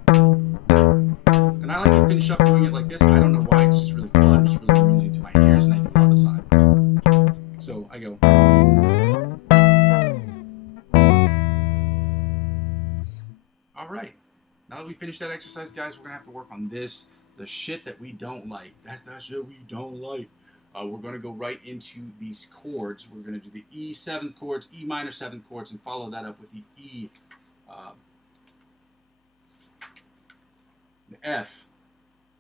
And I like to finish up doing it like this. I don't know why, it's just really fun. It's really amusing to my ears, and I do it all the time. So I go. Alright. Now that we finished that exercise, guys, we're going to have to work on this, the shit that we don't like. That's that shit we don't like. We're going to go right into these chords. We're going to do the E 7th chords, E minor 7th chords, and follow that up with the the F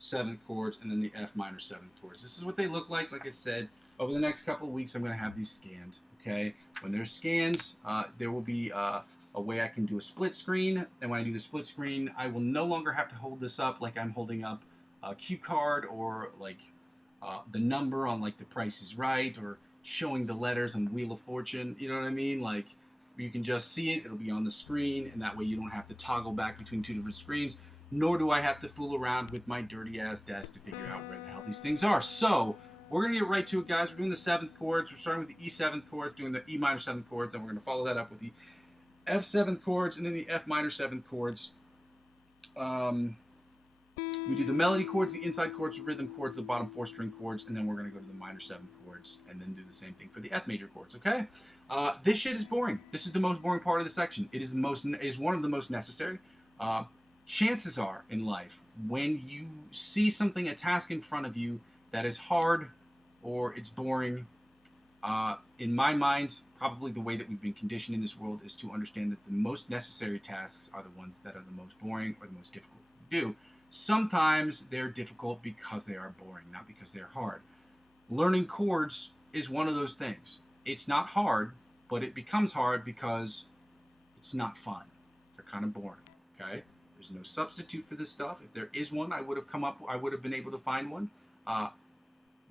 7th chords, and then the F minor 7th chords. This is what they look like. Like I said, over the next couple of weeks, I'm going to have these scanned. Okay, when they're scanned, there will be a way I can do a split screen, and when I do the split screen, I will no longer have to hold this up like I'm holding up a cue card or like the number on like The Price is Right or showing the letters on Wheel of Fortune. You know what I mean? Like you can just see it, it'll be on the screen, and that way you don't have to toggle back between two different screens, nor do I have to fool around with my dirty ass desk to figure out where the hell these things are. So we're going to get right to it, guys. We're doing the 7th chords. We're starting with the E 7th chord, doing the E minor 7th chords, and we're going to follow that up with the F 7th chords and then the F minor 7th chords. We do the melody chords, the inside chords, the rhythm chords, the bottom 4 string chords, and then we're going to go to the minor 7 chords and then do the same thing for the F major chords, okay? This shit is boring. This is the most boring part of the section. It is one of the most necessary. Chances are in life, when you see something, a task in front of you that is hard or it's boring, in my mind, probably the way that we've been conditioned in this world is to understand that the most necessary tasks are the ones that are the most boring or the most difficult to do. Sometimes they're difficult because they are boring, not because they're hard. Learning chords is one of those things. It's not hard, but it becomes hard because it's not fun. They're kind of boring, okay? There's no substitute for this stuff. If there is one, I would have been able to find one.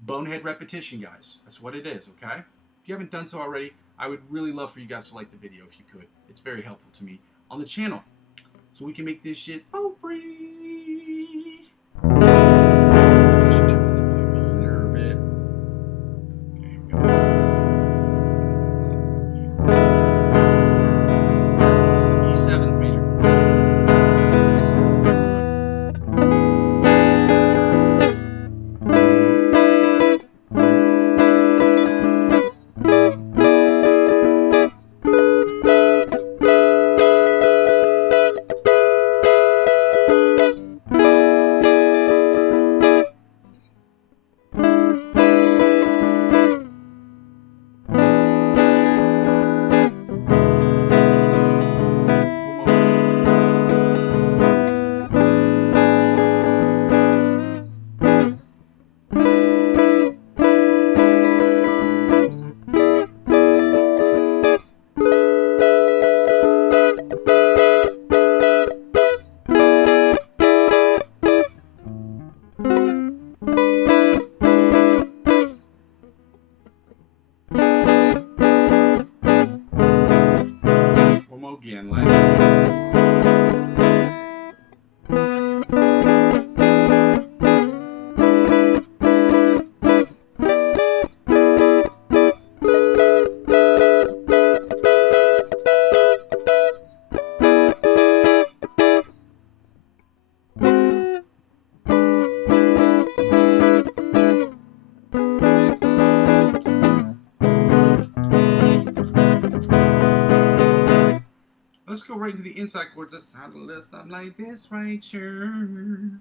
Bonehead repetition, guys. That's what it is, okay? If you haven't done so already, I would really love for you guys to like the video if you could. It's very helpful to me on the channel. So we can make this shit for free. I should turn on the volume a little bit. Okay, here we go. This is the E7 major chords. Again, like let's go right into the inside chords. Let's sound a little something like this right here.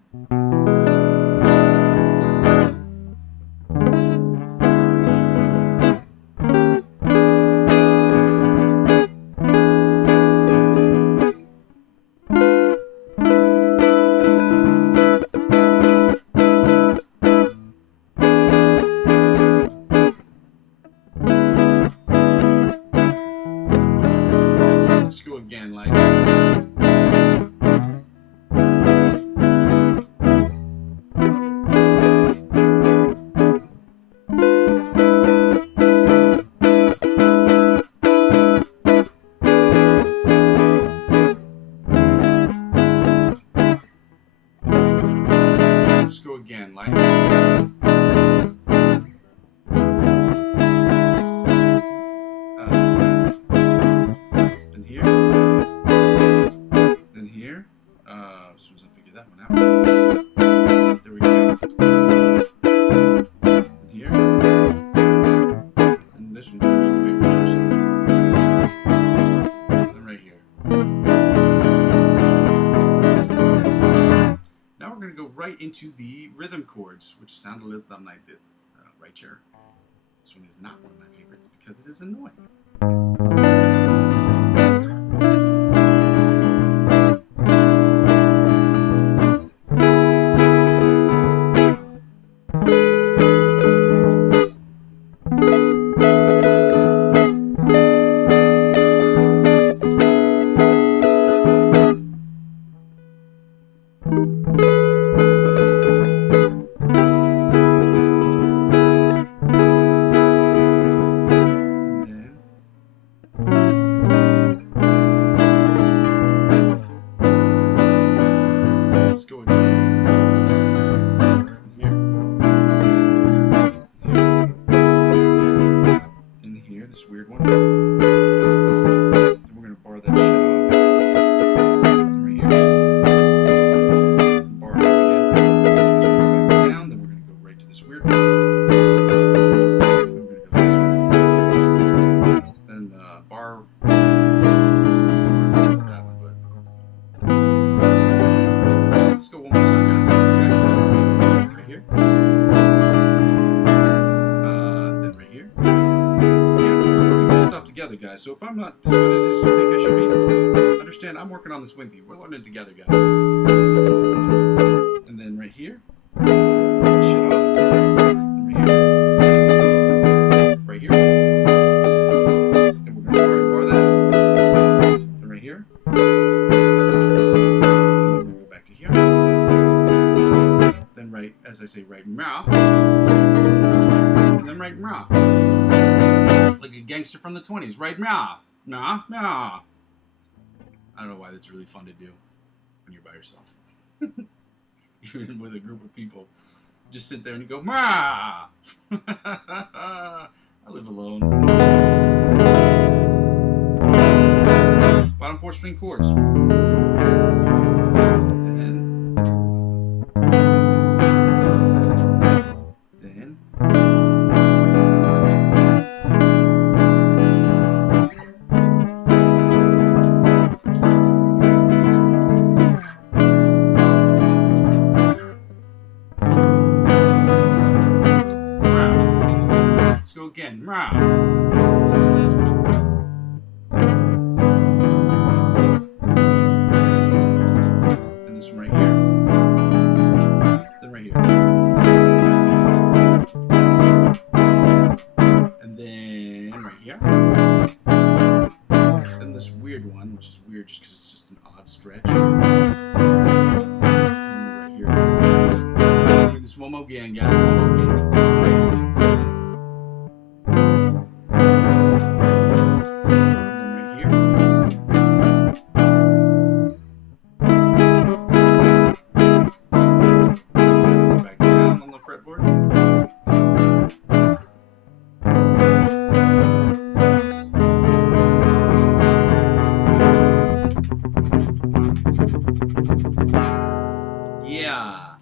Let's go again, like. Let's go again, like. And here. we're going to go right into the rhythm chords, which sound a little something like this. Right here. This one is not one of my favorites because it is annoying. Guys, so if I'm not as good as you think I should be, understand I'm working on this with you. We're learning together, guys. And then right here, shut off. And right here, and we're going to bar that. And right here, and then we're going to go back to here. Then right, as I say, right meow, and then right meow. Like a gangster from the 20s, right? Meow, meow, meow. I don't know why that's really fun to do when you're by yourself. Even with a group of people. Just sit there and you go, meow. I live alone. Bottom 4 string chords. Again, rah. And this one right here. Then right here. And then right here. Then this weird one, which is weird just because it's just an odd stretch. And right here. Do this one more again, guys. One more again. Yeah.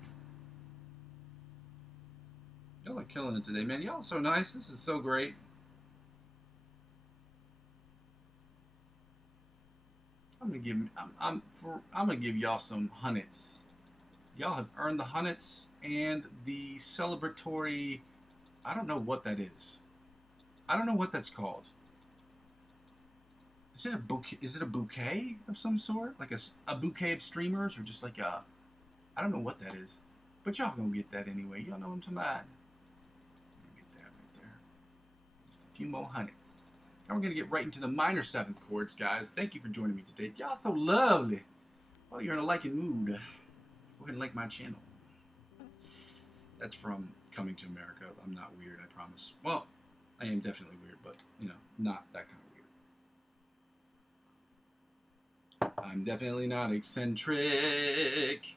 Y'all are killing it today, man. Y'all are so nice. This is so great. I'm gonna give y'all some hunnits. Y'all have earned the hunnits and the celebratory. I don't know what that is. I don't know what that's called. Is it a bouquet? Is it a bouquet of some sort? Like a bouquet of streamers, or just like a? I don't know what that is. But y'all gonna get that anyway. Y'all know what I'm talking about. Get that right there. Just a few more hunnits. Now we're gonna get right into the minor 7th chords, guys. Thank you for joining me today. Y'all so lovely. Well, you're in a liking mood. Go ahead and like my channel. That's from Coming to America. I'm not weird, I promise. Well, I am definitely weird, but, you know, not that kind of weird. I'm definitely not eccentric.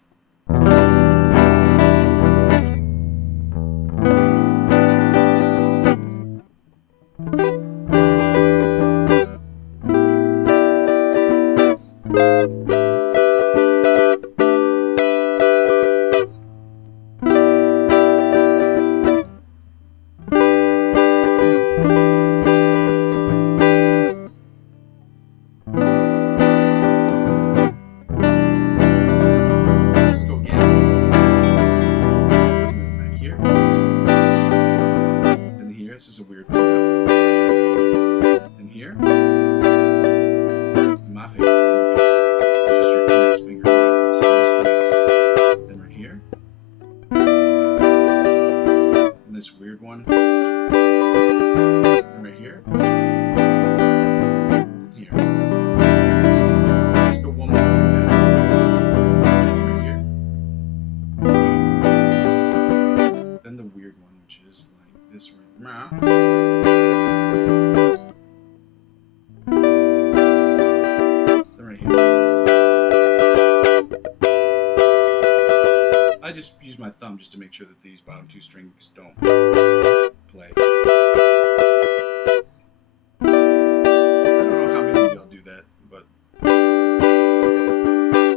Let's go again. thumb just to make sure that these bottom two strings don't play. I don't know how many of y'all do that, but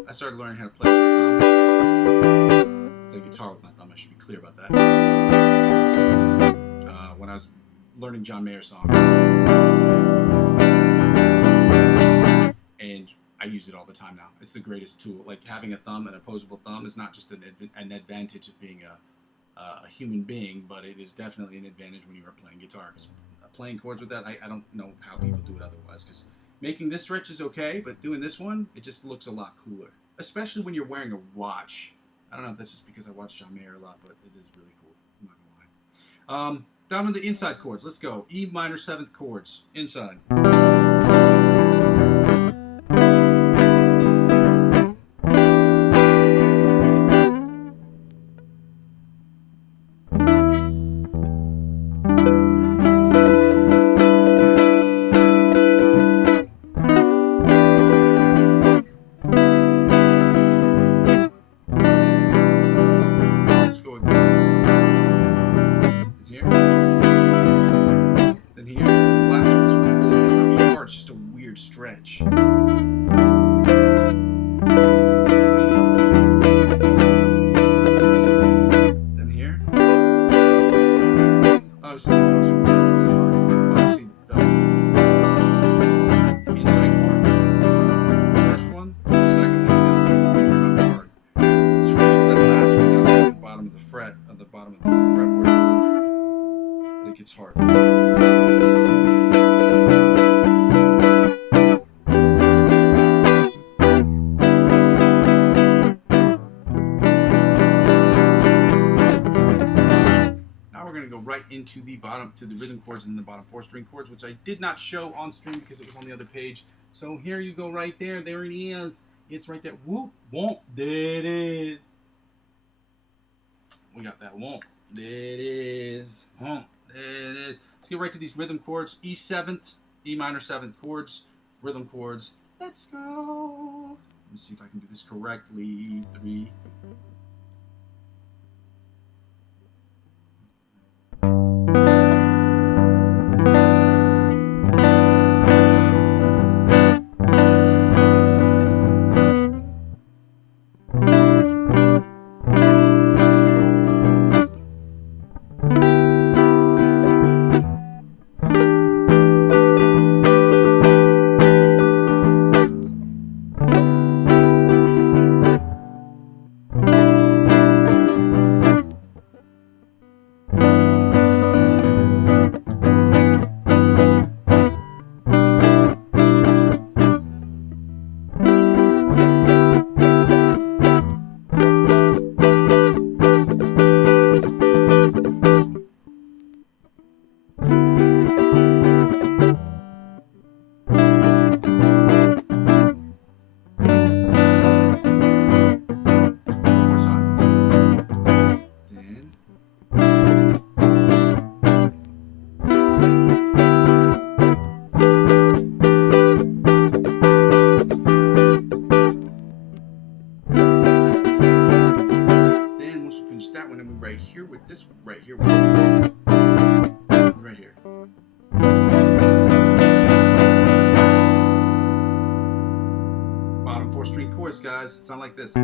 I started learning how to play with my thumb. Play guitar with my thumb, I should be clear about that. When I was learning John Mayer songs. And I use it all the time now. It's the greatest tool. Like, having a thumb, an opposable thumb, is not just an advantage of being a human being, but it is definitely an advantage when you are playing guitar. Because playing chords with that, I don't know how people do it otherwise. Because making this stretch is okay, but doing this one, it just looks a lot cooler. Especially when you're wearing a watch. I don't know if that's just because I watch John Mayer a lot, but it is really cool. I'm not gonna lie. Down on the inside chords. Let's go. E minor 7th chords. Inside. Stretch. Then here, obviously, I also not that hard. Obviously, the inside chord, the first one, the second one, and the third one, not hard. So we use that last one down at the bottom of the fret, at the bottom of the fretboard, but it gets hard. Right into the bottom, to the rhythm chords and the bottom 4 string chords, which I did not show on stream because it was on the other page. So here you go, right there. There it is. It's right there. Whoop, womp. There it is. We got that womp. There it is. Womp. There it is. Let's get right to these rhythm chords. E 7th, E minor 7th chords, rhythm chords. Let's go. Let me see if I can do this correctly. 3. This right here, right here. Bottom 4 string chords, guys. Sound like this.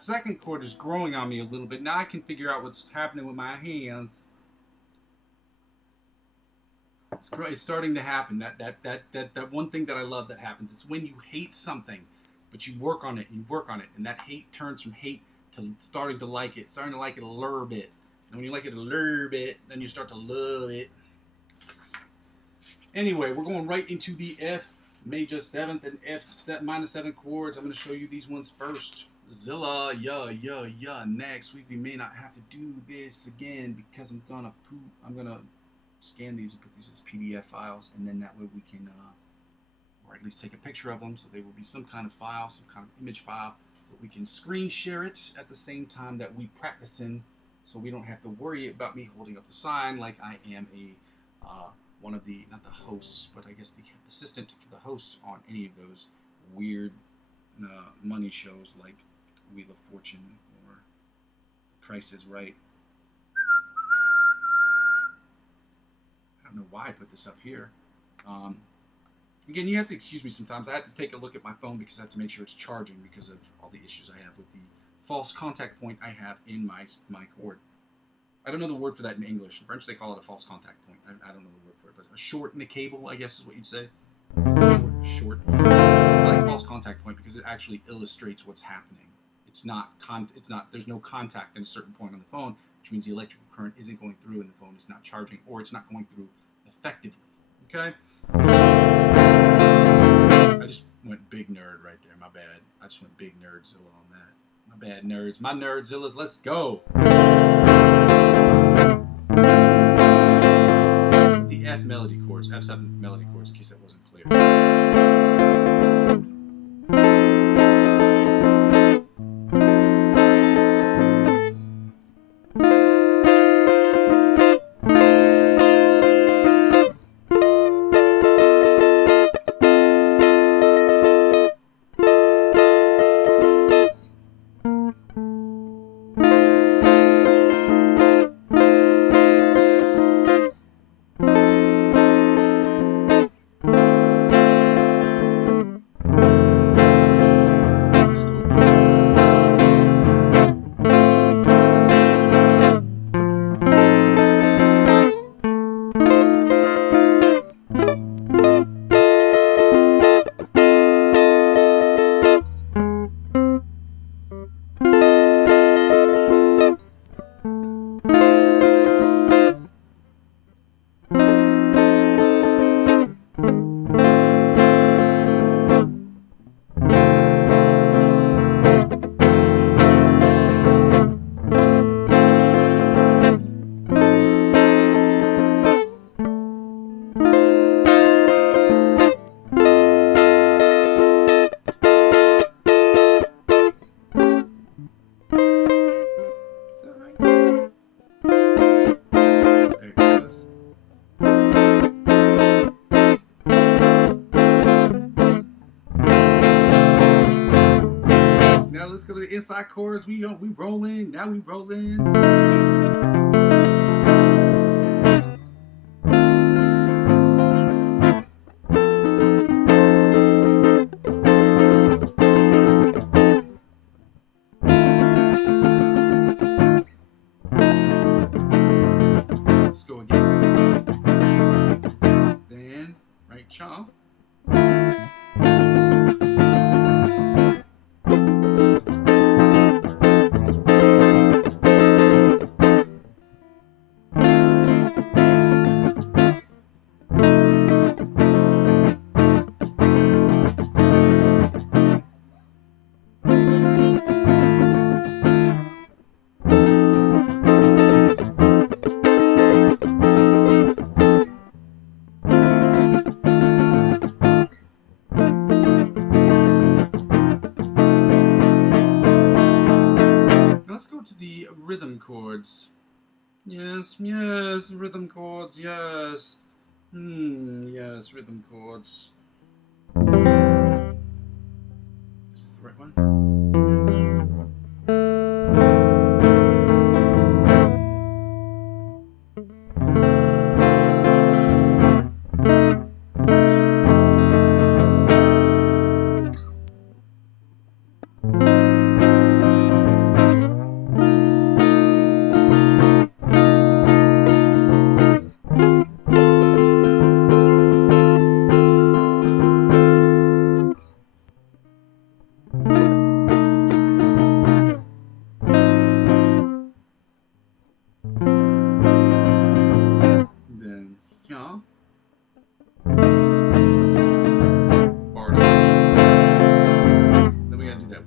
that second chord is growing on me a little bit. Now I can figure out what's happening with my hands. It's starting to happen. That one thing that I love that happens. It's when you hate something, but you work on it, and that hate turns from hate to starting to like it, a little bit. And when you like it a little bit, then you start to love it. Anyway, we're going right into the F major 7th and F minor 7 chords. I'm going to show you these ones first. Zilla, yeah. Next week we may not have to do this again because I'm gonna scan these and put these as PDF files, and then that way we can, or at least take a picture of them, so they will be some kind of file, some kind of image file, so we can screen share it at the same time that we practicing, so we don't have to worry about me holding up the sign like I am one of the, not the hosts, but I guess the assistant for the host on any of those weird money shows like Wheel of Fortune or The Price is Right. I don't know why I put this up here. Again, you have to excuse me sometimes. I have to take a look at my phone because I have to make sure it's charging because of all the issues I have with the false contact point I have in my cord. I don't know the word for that in English. In French, they call it a false contact point. I don't know the word for it, but a short in a cable, I guess is what you'd say. Short. I like false contact point because it actually illustrates what's happening. There's no contact at a certain point on the phone, which means the electrical current isn't going through and the phone is not charging, or it's not going through effectively. Okay? I just went big nerd right there. My bad. I just went big nerdzilla on that. My bad, nerds. My nerdzillas. Let's go. The F melody chords, F7 melody chords, in case that wasn't clear. Let's go to the inside chords. We rolling. Now we rolling. Let's go again. Then right chomp. To the rhythm chords. Yes, rhythm chords, yes. Yes, rhythm chords. Is this the right one?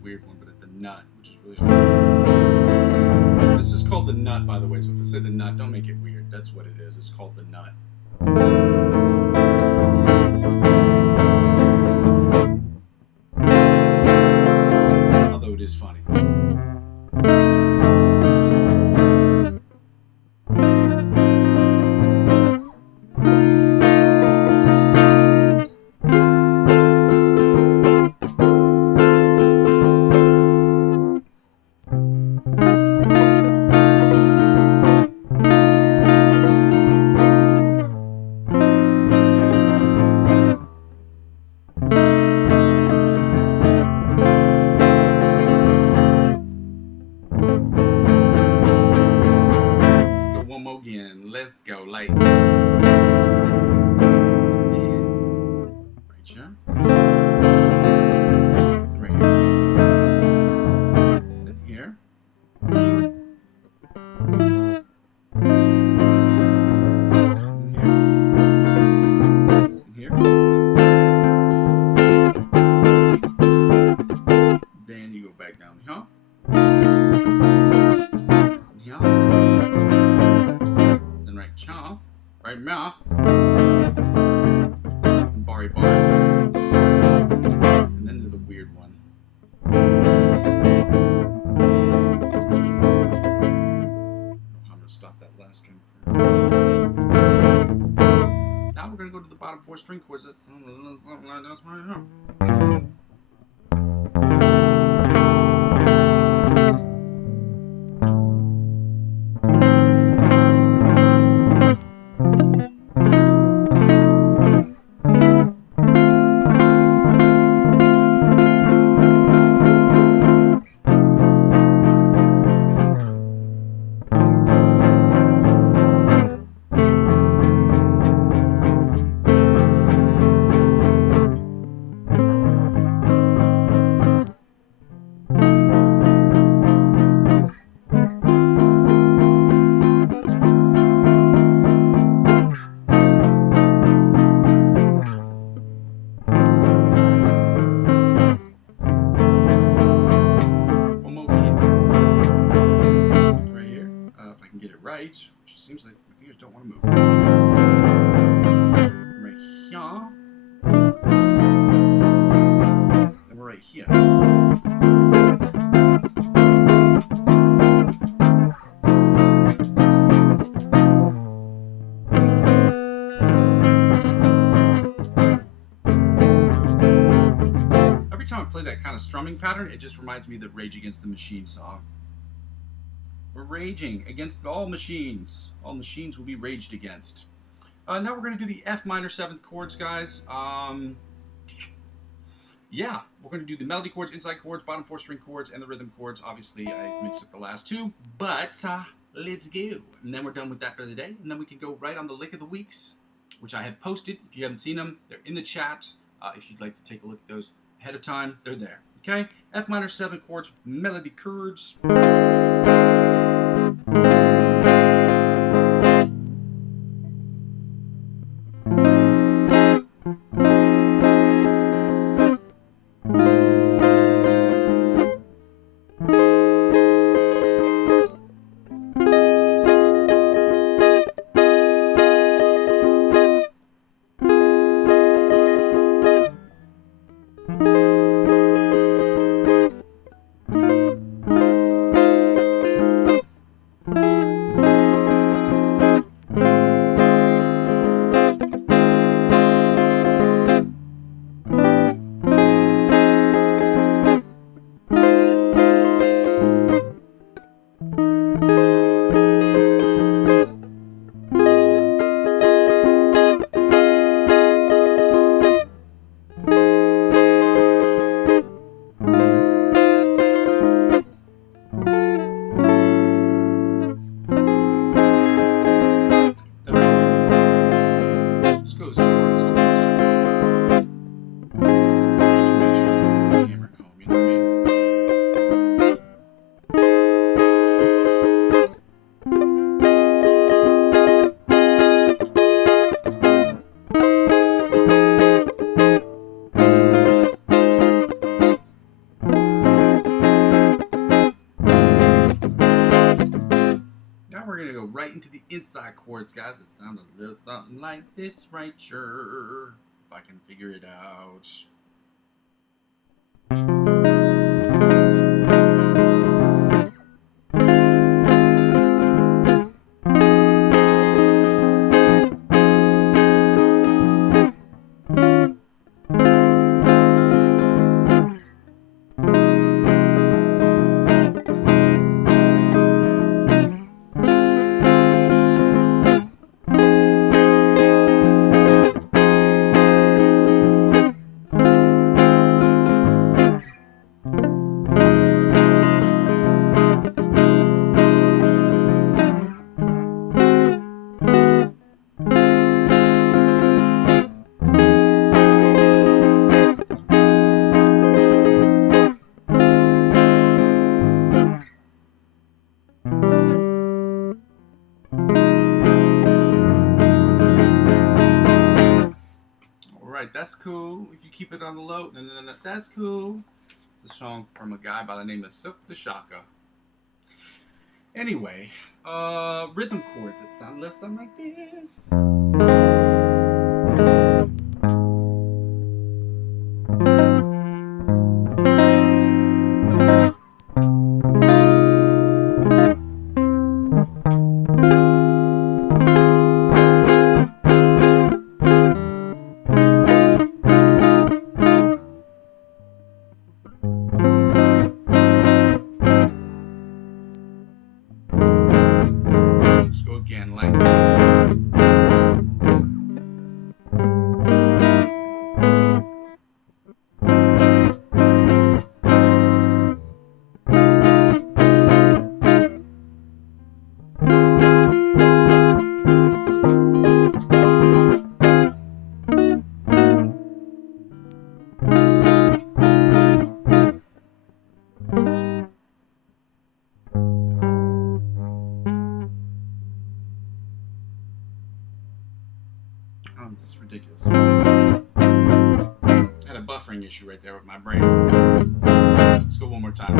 weird one, but at the nut, which is really hard. This is called the nut, by the way, so if I say the nut, don't make it weird. That's what it is. It's called the nut. Although it is funny. Let's go, light. Then, right here. Right here. Then here. Then here. Then you go back down here. Right now, bari bar, and then to the weird one. I'm gonna stop that last string. Now we're gonna go to the bottom 4 string chords. That's which it seems like my fingers don't want to move. Right here. And we're right here. Every time I play that kind of strumming pattern, it just reminds me of the Rage Against the Machine song. We're raging against all machines. All machines will be raged against. Now we're going to do the F minor 7th chords, guys. Yeah, we're going to do the melody chords, inside chords, bottom 4 string chords, and the rhythm chords. Obviously, I mixed up the last 2, but let's go. And then we're done with that for the day, and then we can go right on the lick of the weeks, which I have posted. If you haven't seen them, they're in the chat. If you'd like to take a look at those ahead of time, they're there. Okay, F minor 7 chords, melody chords. into the inside chords, guys. It sounds a little something like this right here. If I can figure it out. That's cool. If you keep it on the low, no, that's cool. It's a song from a guy by the name of Silk the Shaka. Anyway, rhythm chords. It sounds less than like this. Again, like it's ridiculous. I had a buffering issue right there with my brain. Let's go one more time.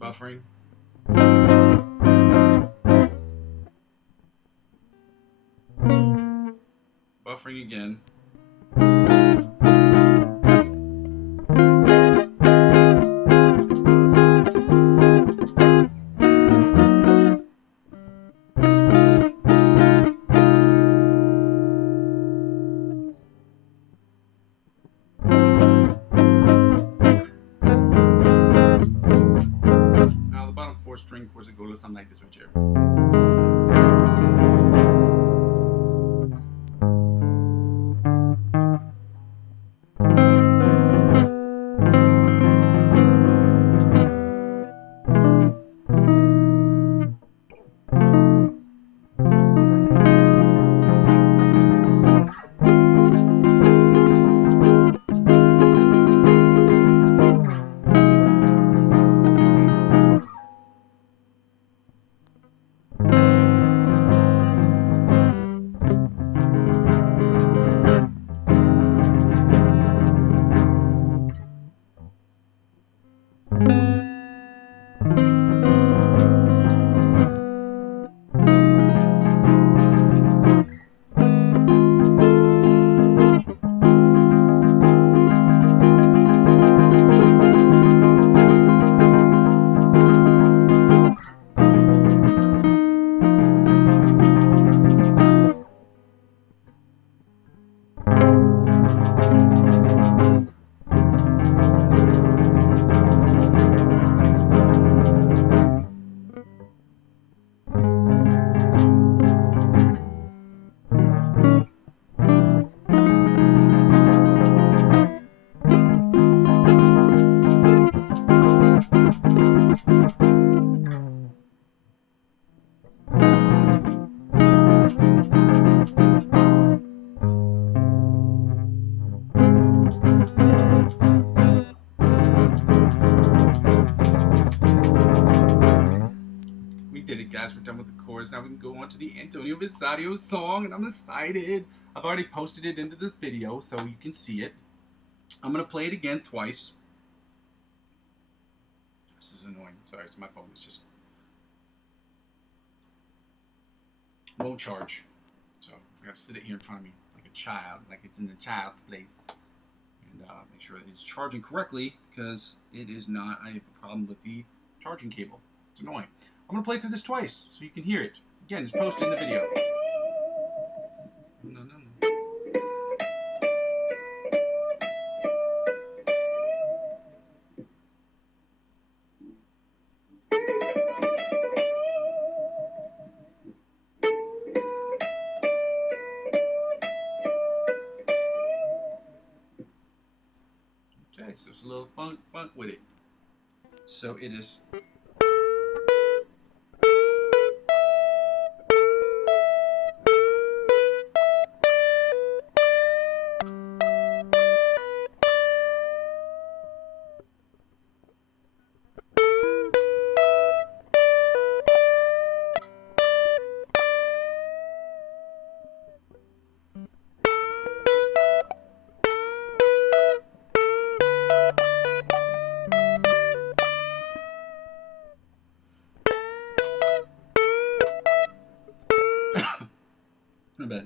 Buffering. Buffering again. String chords that go to something like this right here. Guys, we're done with the chorus. Now we can go on to the Antonio Visario song, and I'm excited. I've already posted it into this video so you can see it. I'm going to play it again twice. This is annoying. Sorry, it's my phone. It's just won't charge. So I gotta sit it here in front of me like a child, like it's in the child's place, and make sure that it's charging correctly, because it is not. I have a problem with the charging cable. It's annoying. I'm gonna play through this twice so you can hear it. Again, it's posted in the video. No, no, no. Okay, so it's a little funk with it. So it is. Not bad.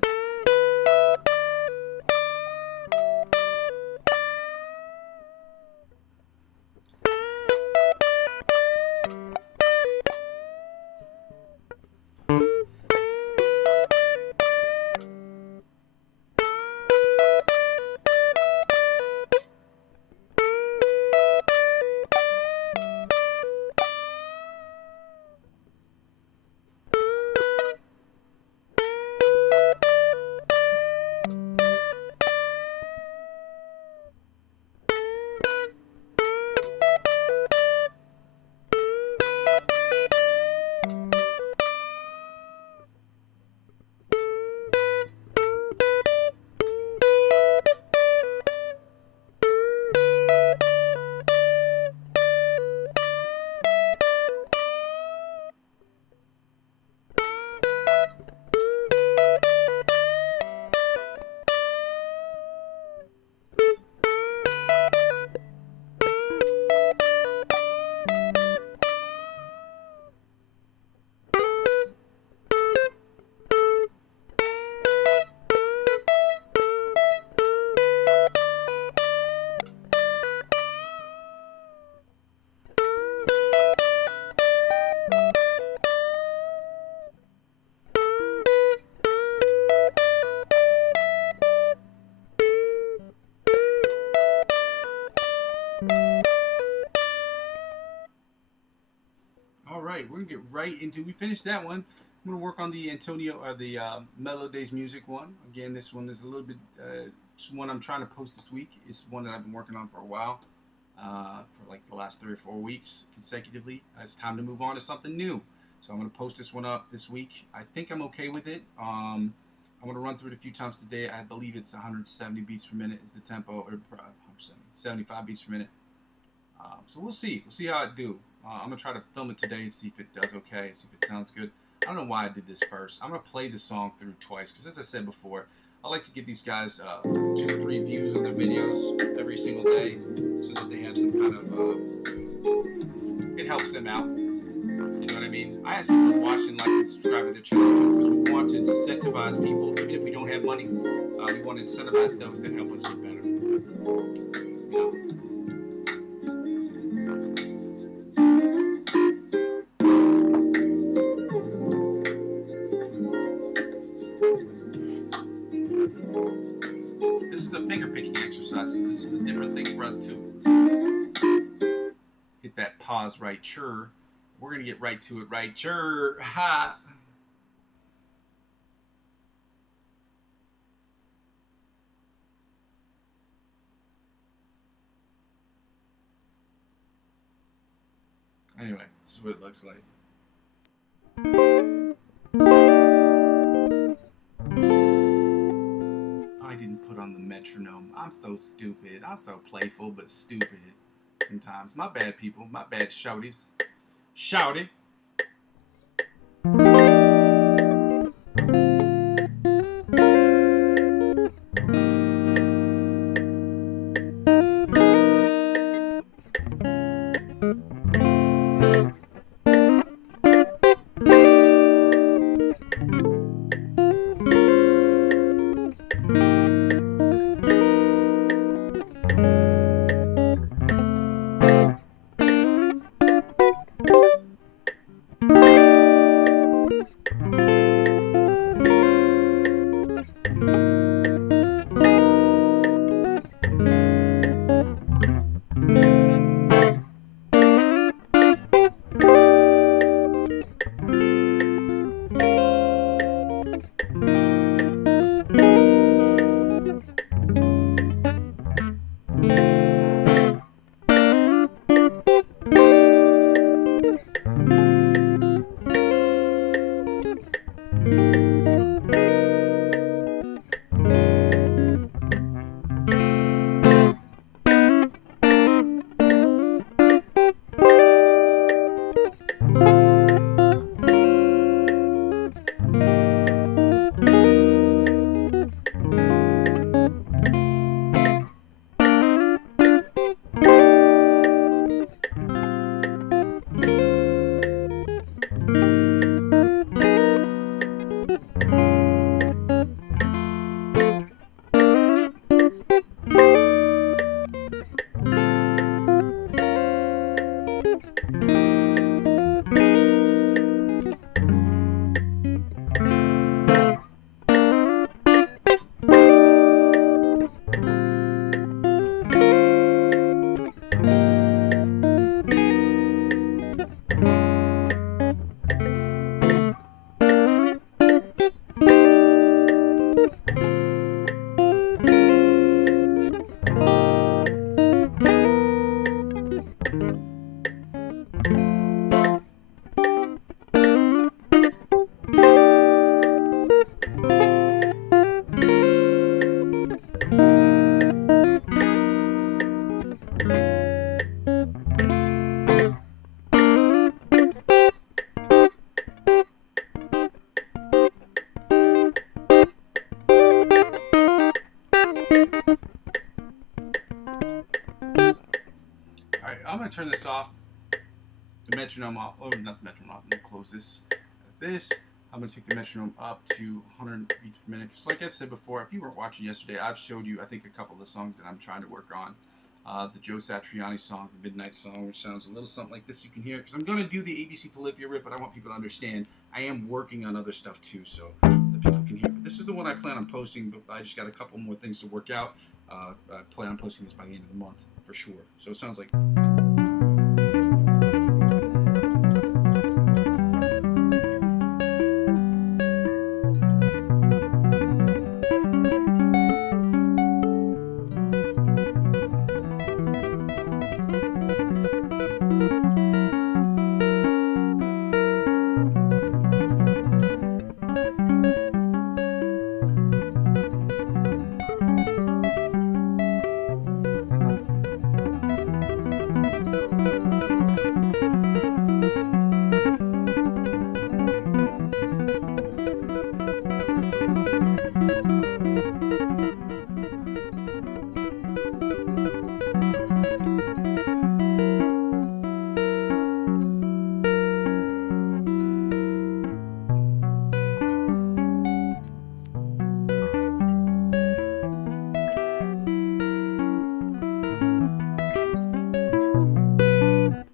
Alright, we're going to get right into, we finished that one. I'm going to work on the Antonio, or the Mellow Days Music one. Again, this one is a little bit, one I'm trying to post this week. It's one that I've been working on for a while, for like the last 3 or 4 weeks consecutively. It's time to move on to something new. So I'm going to post this one up this week. I think I'm okay with it. I'm going to run through it a few times today. I believe it's 170 beats per minute is the tempo, or 75 beats per minute. So we'll see. We'll see how it do. I'm going to try to film it today and see if it does okay, see if it sounds good. I don't know why I did this first. I'm going to play the song through twice, because as I said before, I like to give these guys 2 to 3 views on their videos every single day, so that they have some kind of, it helps them out. You know what I mean? I ask people to watch and like and subscribe to their channels too, because we want to incentivize people. Even if we don't have money, we want to incentivize those that help us get better. This is a finger picking exercise, so this is a different thing for us too. Hit that pause right chur. We're gonna get right to it right chur. Ha! Anyway, this is what it looks like. I didn't put on the metronome. I'm so stupid. I'm so playful, but stupid sometimes. My bad, people. My bad, shouties. Shouty. Alright, I'm going to turn this off. The metronome off. Oh, not the metronome off. I'm going to close this. I'm going to take the metronome up to 100 beats per minute. Just like I said before, if you weren't watching yesterday, I've showed you, I think, a couple of the songs that I'm trying to work on. The Joe Satriani song, the Midnight Song, which sounds a little something like this. You can hear it, because I'm going to do the ABC Polyphia riff, but I want people to understand I am working on other stuff too, so that people can hear. But this is the one I plan on posting, but I just got a couple more things to work out. I plan on posting this by the end of the month, for sure. So it sounds like...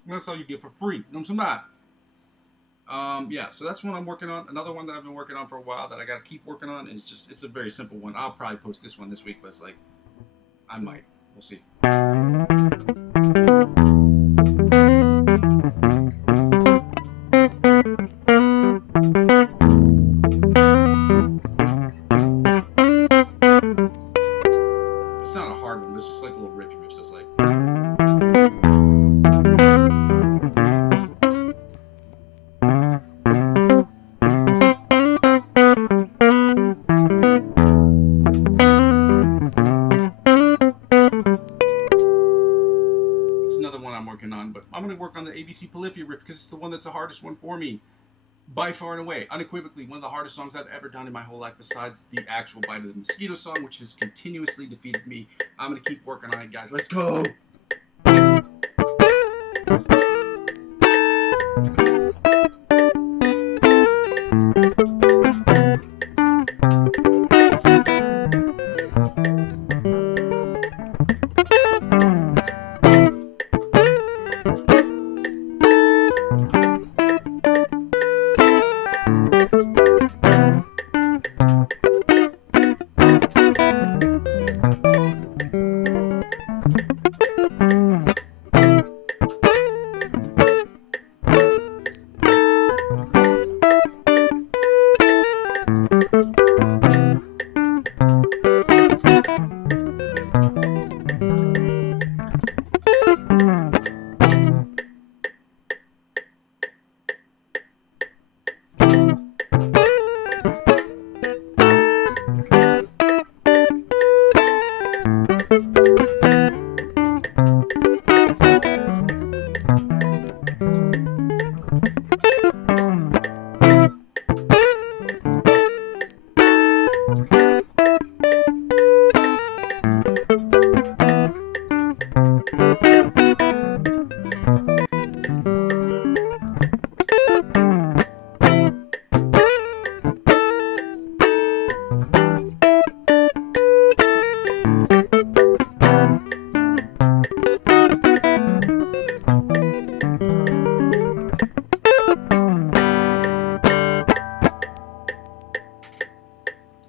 That's all you get for free. No, I'm not. Yeah, so that's one I'm working on. Another one that I've been working on for a while that I got to keep working on is just, it's a very simple one. I'll probably post this one this week, but it's like, I might. We'll see. It's not a hard one, it's just like a little riff, so it's like... on, but I'm going to work on the ABC Polyphia riff because it's the one that's the hardest one for me, by far and away, unequivocally one of the hardest songs I've ever done in my whole life, besides the actual Bite of the Mosquito song, which has continuously defeated me. I'm going to keep working on it, guys. Let's go!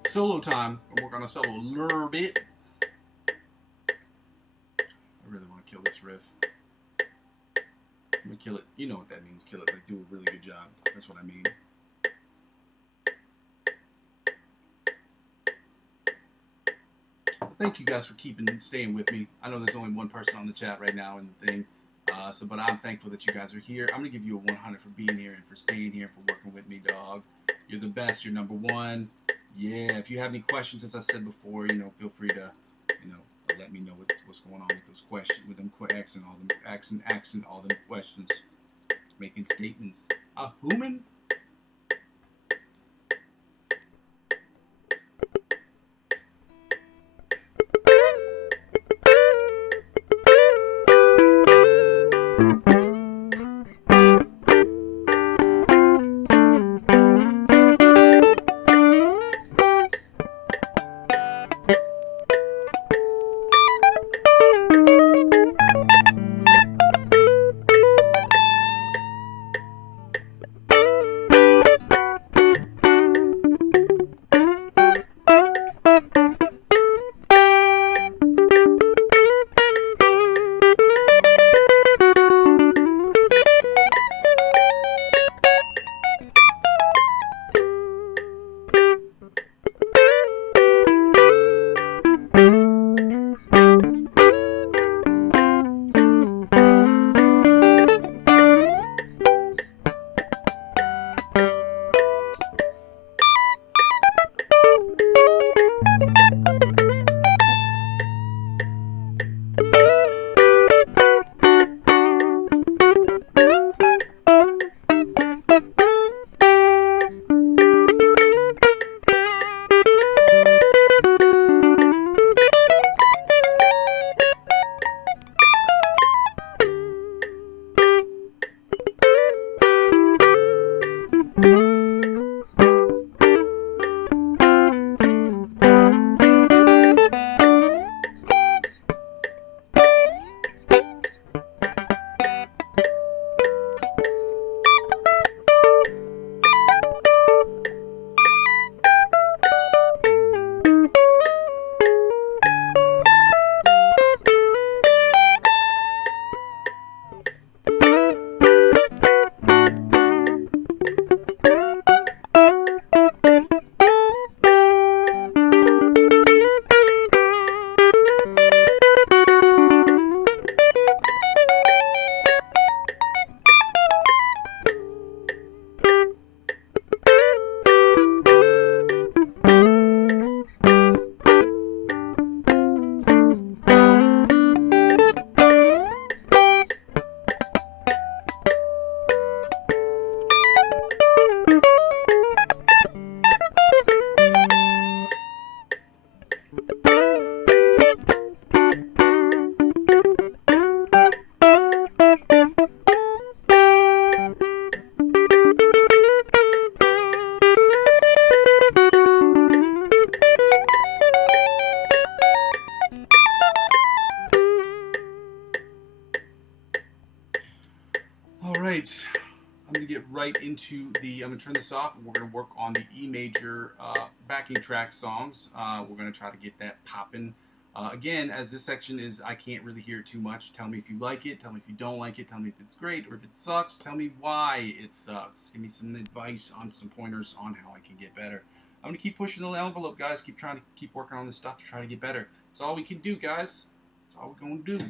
Solo time. I'll work on a solo a little bit. I really want to kill this riff. I'm gonna kill it. You know what that means. Kill it. Like, do a really good job. That's what I mean. Well, thank you guys for staying with me. I know there's only one person on the chat right now in the thing. But I'm thankful that you guys are here. I'm gonna give you a 100 for being here and for staying here and for working with me, dog. You're the best. You're number one. Yeah. If you have any questions, as I said before, feel free to, let me know what's going on with those questions, with them asking all them questions, making statements. A human. right, I'm going to get right into I'm going to turn this off, and we're going to work on the E major backing track songs. We're going to try to get that popping. Again, as this section is, I can't really hear it too much. Tell me if you like it. Tell me if you don't like it. Tell me if it's great or if it sucks. Tell me why it sucks. Give me some advice on some pointers on how I can get better. I'm going to keep pushing the envelope, guys. Keep working on this stuff to try to get better. That's all we can do, guys. That's all we're going to do.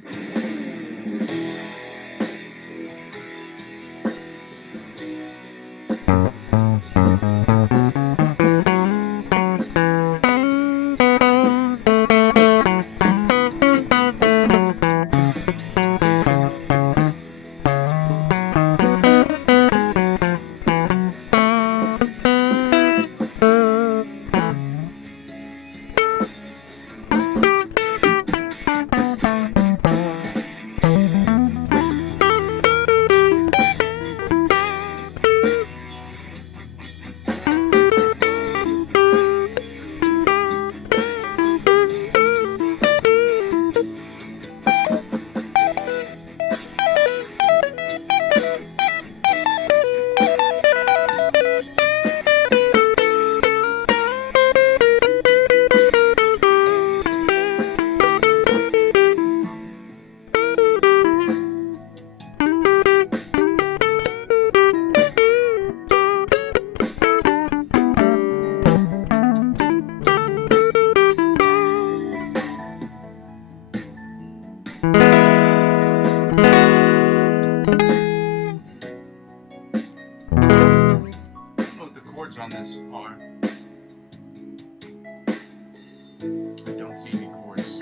On this are. I don't see any chords.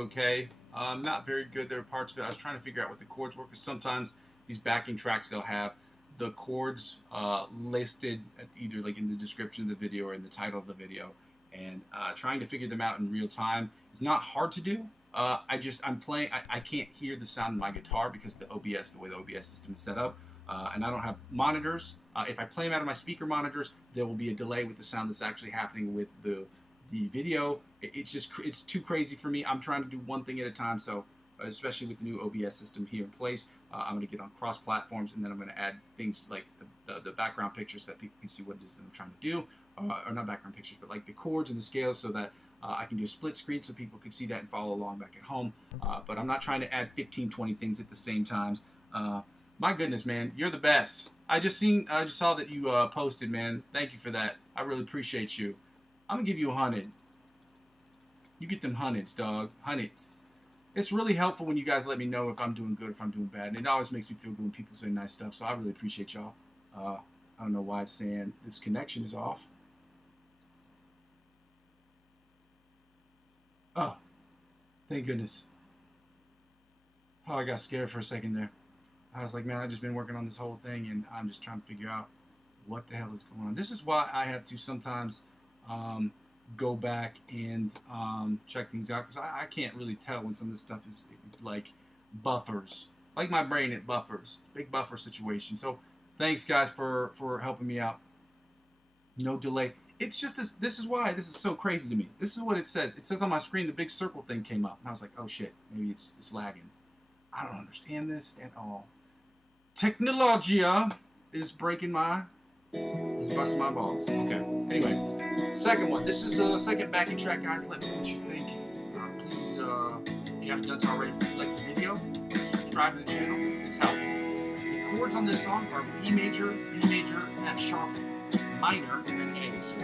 Okay, not very good. There are parts of it I was trying to figure out what the chords were, because sometimes these backing tracks, they'll have the chords listed at either like in the description of the video or in the title of the video, and trying to figure them out in real time is not hard to do. I'm playing, I can't hear the sound of my guitar because the OBS, the way the OBS system is set up, and I don't have monitors. If I play them out of my speaker monitors, there will be a delay with the sound that's actually happening with the the video. It's too crazy for me. I'm trying to do one thing at a time. So especially with the new OBS system here in place, I'm going to get on cross platforms, and then I'm going to add things like the background pictures that people can see what it is that I'm trying to do, or not background pictures, but like the chords and the scales, so that I can do a split screen so people can see that and follow along back at home. But I'm not trying to add 15, 20 things at the same time. My goodness, man, you're the best. I just saw that you posted, man. Thank you for that. I really appreciate you. I'm gonna give you 100. You get them hundreds, dog. Hundreds. It's really helpful when you guys let me know if I'm doing good or if I'm doing bad. And it always makes me feel good when people say nice stuff. So I really appreciate y'all. I don't know why it's saying this connection is off. Oh, thank goodness. Oh, I got scared for a second there. I was like, man, I've just been working on this whole thing, and I'm just trying to figure out what the hell is going on. This is why I have to sometimes go back and check things out, because I can't really tell when some of this stuff is like buffers. Like my brain, it buffers. Big buffer situation. So thanks, guys, for helping me out. No delay. It's just this is why this is so crazy to me. This is what it says. It says on my screen the big circle thing came up. And I was like, oh shit, maybe it's lagging. I don't understand this at all. Technologia is busting my balls. Okay. Anyway, second one. This is a second backing track, guys. Let me know what you think. Please, if you haven't done so already, please like the video, subscribe to the channel. It's helpful. The chords on this song are E major, F sharp, minor, and then A. So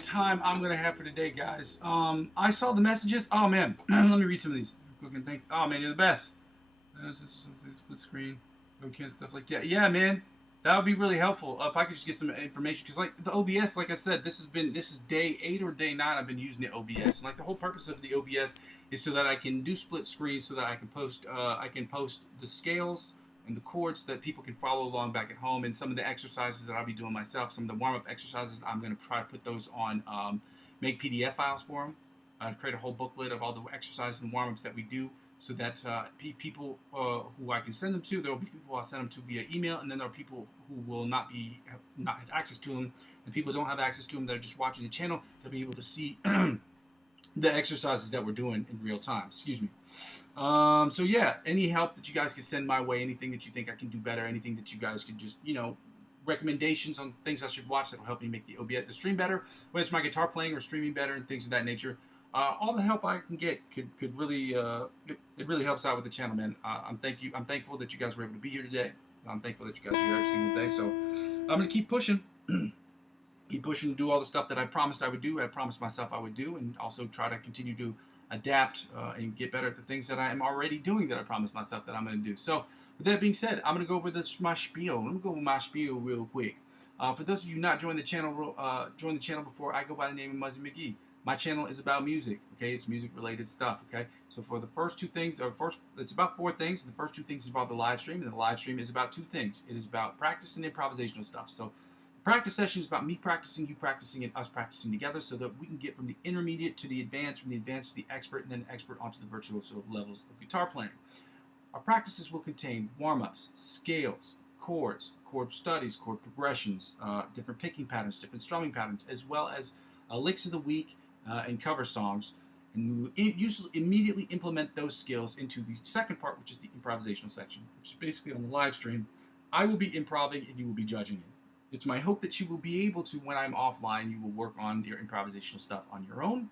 time I'm gonna have for today, guys. I saw the messages. Oh man, let me read some of these. Cooking, thanks. Oh man, you're the best. Split screen, okay, stuff like that. Yeah, man, that would be really helpful if I could just get some information. Because like the OBS, like I said, this is day 8 or day 9. I've been using the OBS, and like the whole purpose of the OBS is so that I can do split screens, so that I can post the scales and the chords that people can follow along back at home, and some of the exercises that I'll be doing myself. Some of the warm-up exercises, I'm going to try to put those on, make PDF files for them. Create a whole booklet of all the exercises and warm-ups that we do, so that people who I can send them to, there will be people I'll send them to via email, and then there are people who will not have access to them, and people who don't have access to them that are just watching the channel. They'll be able to see the exercises that we're doing in real time. Excuse me. So yeah, any help that you guys can send my way, anything that you think I can do better, anything that you guys could just, recommendations on things I should watch that will help me make the stream better, whether it's my guitar playing or streaming better and things of that nature. All the help I can get could really it really helps out with the channel, man. I'm thankful that you guys were able to be here today. I'm thankful that you guys are here every single day. So I'm gonna keep pushing. Keep pushing to do all the stuff that I promised I would do. I promised myself I would do, and also try to continue to adapt and get better at the things that I am already doing that I promised myself that I'm going to do. So with that being said, I'm going to go over my spiel. I'm going to go over my spiel real quick. For those of you not joined the channel before, I go by the name of Muzzy McGee. My channel is about music, okay? It's music-related stuff, okay? So for the first 2 things, it's about 4 things. The first 2 things involve the live stream, and the live stream is about 2 things. It is about practice and improvisational stuff. So practice session is about me practicing, you practicing, and us practicing together, so that we can get from the intermediate to the advanced, from the advanced to the expert, and then the expert onto the virtuoso levels of guitar playing. Our practices will contain warm-ups, scales, chords, chord studies, chord progressions, different picking patterns, different strumming patterns, as well as licks of the week and cover songs. And we will usually immediately implement those skills into the second part, which is the improvisational section, which is basically on the live stream. I will be improving and you will be judging it. It's my hope that you will be able to, when I'm offline, you will work on your improvisational stuff on your own,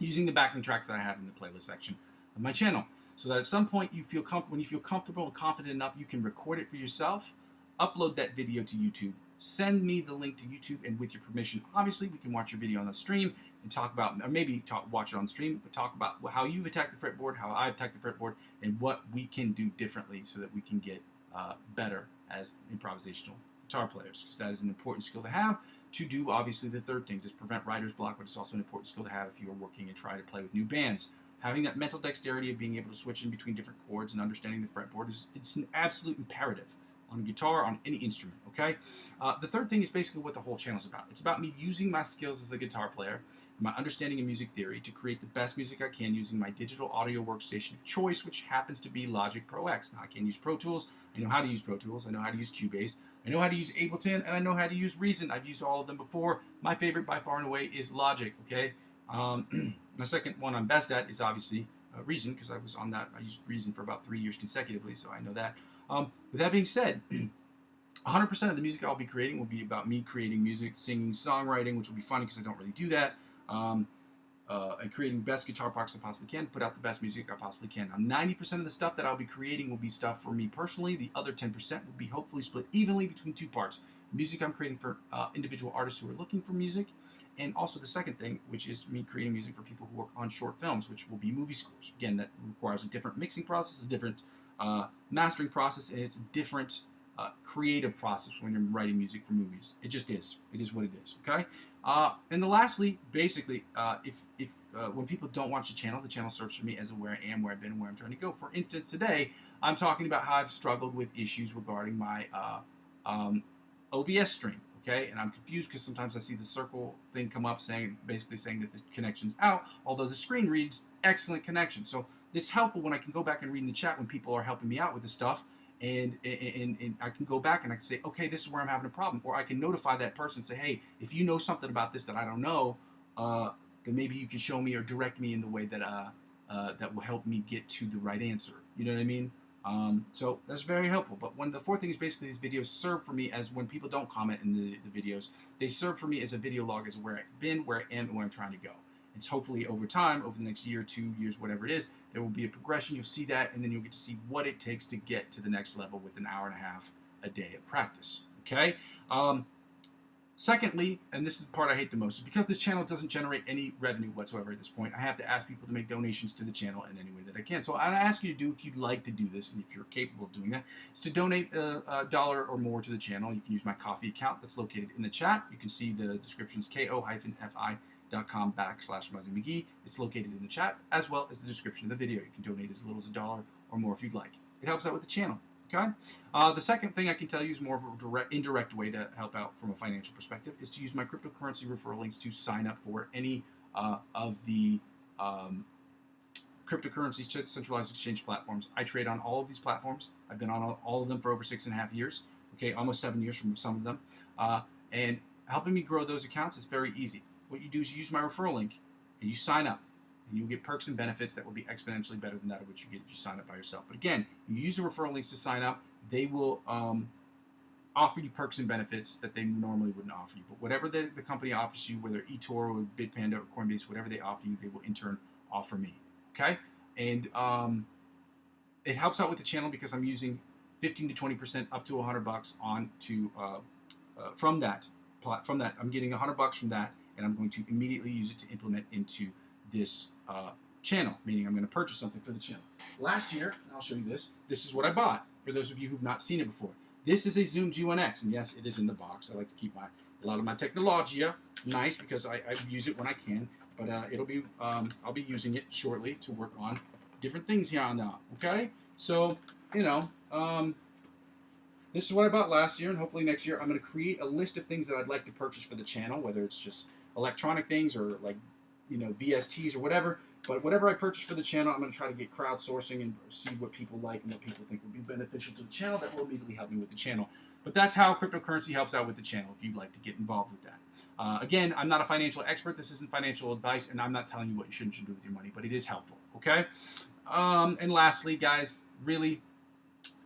using the backing tracks that I have in the playlist section of my channel, so that at some point you feel when you feel comfortable and confident enough, you can record it for yourself, upload that video to YouTube, send me the link to YouTube, and with your permission, obviously, we can watch your video on the stream and talk about, or maybe watch it on stream, but talk about how you've attacked the fretboard, how I've attacked the fretboard, and what we can do differently so that we can get better as improvisational guitar players, because that is an important skill to have to do. Obviously, the third thing, just prevent writer's block, but it's also an important skill to have if you are working and trying to play with new bands. Having that mental dexterity of being able to switch in between different chords and understanding the fretboard it's an absolute imperative on guitar, on any instrument, okay? The third thing is basically what the whole channel is about. It's about me using my skills as a guitar player and my understanding of music theory to create the best music I can using my digital audio workstation of choice, which happens to be Logic Pro X. Now, I can use Pro Tools. I know how to use Pro Tools. I know how to use Cubase. I know how to use Ableton, and I know how to use Reason. I've used all of them before. My favorite by far and away is Logic, okay? The second one I'm best at is obviously Reason, because I was on that. I used Reason for about 3 years consecutively, so I know that. With that being said, 100% of the music I'll be creating will be about me creating music, singing, songwriting, which will be funny because I don't really do that, and creating the best guitar parts I possibly can, put out the best music I possibly can. Now, 90% of the stuff that I'll be creating will be stuff for me personally. The other 10% will be hopefully split evenly between 2 parts. Music I'm creating for individual artists who are looking for music, and also the second thing, which is me creating music for people who work on short films, which will be movie scores. Again, that requires a different mixing process, a different mastering process, and it's a different creative process when you're writing music for movies. It just is. It is what it is, okay? And then lastly, basically, when people don't watch the channel serves for me as where I am, where I've been, and where I'm trying to go. For instance, today, I'm talking about how I've struggled with issues regarding my OBS stream, okay? And I'm confused because sometimes I see the circle thing come up basically saying that the connection's out, although the screen reads excellent connection. So it's helpful when I can go back and read in the chat when people are helping me out with this stuff, and I can go back and I can say, okay, this is where I'm having a problem, or I can notify that person and say, hey, if you know something about this that I don't know, then maybe you can show me or direct me in the way that that will help me get to the right answer. You know what I mean? So that's very helpful. But the fourth thing is basically these videos serve for me as when people don't comment in the videos, they serve for me as a video log as where I've been, where I am, and where I'm trying to go. It's hopefully over time, over the next year, 2 years, whatever it is, there will be a progression. You'll see that, and then you'll get to see what it takes to get to the next level with an hour and a half a day of practice. Okay? Secondly, and this is the part I hate the most, is because this channel doesn't generate any revenue whatsoever at this point, I have to ask people to make donations to the channel in any way that I can. So I'd ask you to do, if you'd like to do this, and if you're capable of doing that, is to donate a dollar or more to the channel. You can use my Ko-fi account that's located in the chat. You can see the descriptions, ko-fi.com/Muzzy McGee. It's located in the chat, as well as the description of the video. You can donate as little as a dollar or more if you'd like. It helps out with the channel. Okay. The second thing I can tell you is more of a indirect way to help out from a financial perspective is to use my cryptocurrency referral links to sign up for any of the cryptocurrency centralized exchange platforms. I trade on all of these platforms. I've been on all of them for over 6.5 years. Okay, almost 7 years from some of them. And helping me grow those accounts is very easy. What you do is you use my referral link and you sign up. And you'll get perks and benefits that will be exponentially better than that of what you get if you sign up by yourself. But again, you use the referral links to sign up. They will offer you perks and benefits that they normally wouldn't offer you. But whatever the company offers you, whether eToro or Bitpanda or Coinbase, whatever they offer you, they will in turn offer me. Okay? And it helps out with the channel because I'm using 15 to 20% up to $100 on to from that. I'm getting $100 from that, and I'm going to immediately use it to implement into this channel, meaning I'm going to purchase something for the channel. Last year, and I'll show you this, this is what I bought, for those of you who've not seen it before. This is a Zoom G1X, and yes, it is in the box. I like to keep a lot of my technology nice because I use it when I can, but it'll be, I'll be using it shortly to work on different things here on now, okay? So, you know, this is what I bought last year, and hopefully next year I'm going to create a list of things that I'd like to purchase for the channel, whether it's just electronic things or like, you know, VSTs or whatever. But whatever I purchase for the channel, I'm going to try to get crowdsourcing and see what people like and what people think would be beneficial to the channel. That will immediately help me with the channel. But that's how cryptocurrency helps out with the channel if you'd like to get involved with that. Again, I'm not a financial expert. This isn't financial advice, and I'm not telling you what you should and shouldn't do with your money, but it is helpful, okay? And lastly, guys, really,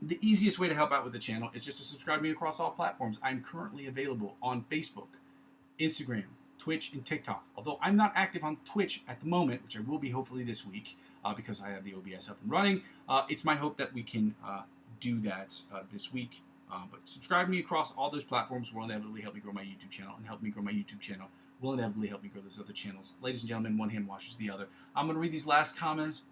the easiest way to help out with the channel is just to subscribe to me across all platforms. I'm currently available on Facebook, Instagram, Twitch, and TikTok. Although I'm not active on Twitch at the moment, which I will be hopefully this week because I have the OBS up and running. It's my hope that we can do that this week. But subscribe to me across all those platforms will inevitably help me grow my YouTube channel, and help me grow my YouTube channel will inevitably help me grow those other channels. Ladies and gentlemen, one hand washes the other. I'm going to read these last comments.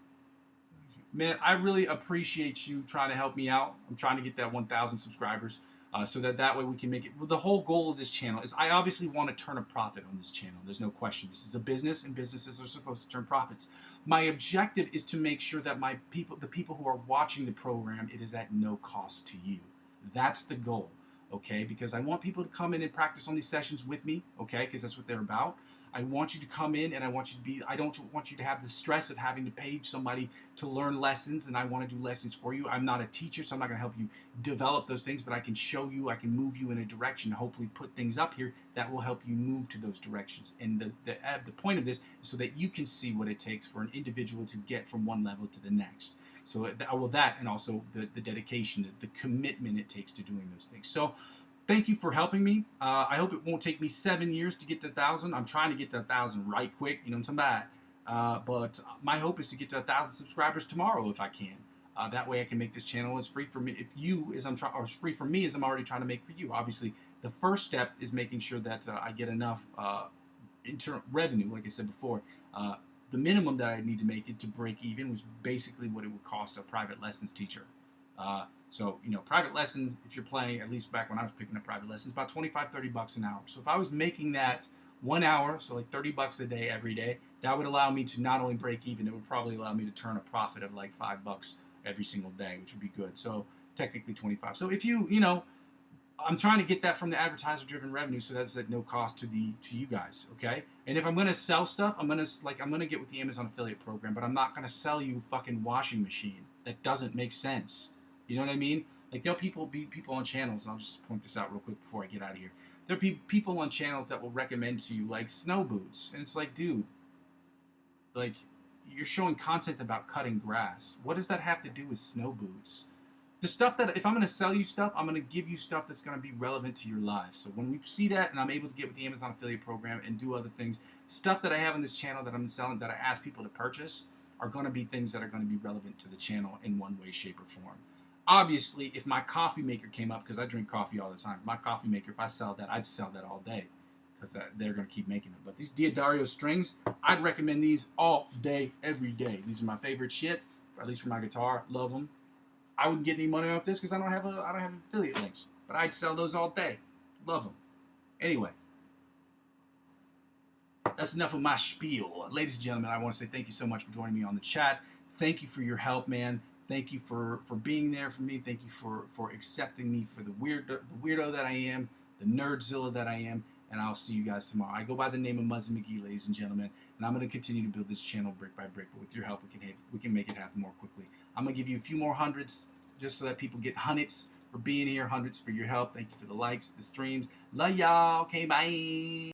Man, I really appreciate you trying to help me out. I'm trying to get that 1,000 subscribers. So that way we can make it. Well, the whole goal of this channel is I obviously want to turn a profit on this channel. There's no question. This is a business, and businesses are supposed to turn profits. My objective is to make sure that the people who are watching the program, it is at no cost to you. That's the goal, okay? Because I want people to come in and practice on these sessions with me, okay? Because that's what they're about. I want you to come in, and I don't want you to have the stress of having to pay somebody to learn lessons, and I want to do lessons for you. I'm not a teacher, so I'm not going to help you develop those things, but I can show you, I can move you in a direction, hopefully put things up here that will help you move to those directions. And the point of this is so that you can see what it takes for an individual to get from one level to the next. So that and also the dedication, the commitment it takes to doing those things. So thank you for helping me. I hope it won't take me 7 years to get to 1,000. I'm trying to get to 1,000 right quick. You know what I'm saying? But my hope is to get to 1,000 subscribers tomorrow if I can. That way I can make this channel as free for me, as free for me as I'm already trying to make for you. Obviously, the first step is making sure that I get enough internal revenue, like I said before. The minimum that I need to make it to break even was basically what it would cost a private lessons teacher. So, you know, private lesson, if you're playing, at least back when I was picking up private lessons, about 25, 30 bucks an hour. So if I was making that 1 hour, so like 30 bucks a day, every day, that would allow me to not only break even, it would probably allow me to turn a profit of like $5 every single day, which would be good. So technically 25. So if you know, I'm trying to get that from the advertiser-driven revenue, so that's at no cost to you guys, okay? And if I'm gonna sell stuff, I'm gonna get with the Amazon affiliate program, but I'm not gonna sell you a fucking washing machine. That doesn't make sense. You know what I mean? Like there'll be people on channels, and I'll just point this out real quick before I get out of here. There'll be people on channels that will recommend to you like snow boots, and it's like, dude, like you're showing content about cutting grass. What does that have to do with snow boots? The stuff that, if I'm going to sell you stuff, I'm going to give you stuff that's going to be relevant to your life. So when we see that and I'm able to get with the Amazon affiliate program and do other things, stuff that I have on this channel that I'm selling, that I ask people to purchase, are going to be things that are going to be relevant to the channel in one way, shape, or form. Obviously, if my coffee maker came up, because I drink coffee all the time, my coffee maker, if I sell that, I'd sell that all day, because they're going to keep making them. But these Diodario strings, I'd recommend these all day, every day. These are my favorite shits, at least for my guitar. Love them. I wouldn't get any money off this because I don't have affiliate links, but I'd sell those all day. Love them. Anyway, that's enough of my spiel. Ladies and gentlemen, I want to say thank you so much for joining me on the chat. Thank you for your help, man. Thank you for being there for me. Thank you for accepting me for the weirdo that I am, the nerdzilla that I am, and I'll see you guys tomorrow. I go by the name of Muzzy McGee, ladies and gentlemen, and I'm going to continue to build this channel brick by brick, but with your help, we can make it happen more quickly. I'm going to give you a few more hundreds just so that people get hundreds for being here, hundreds for your help. Thank you for the likes, the streams. Love y'all. Okay, bye.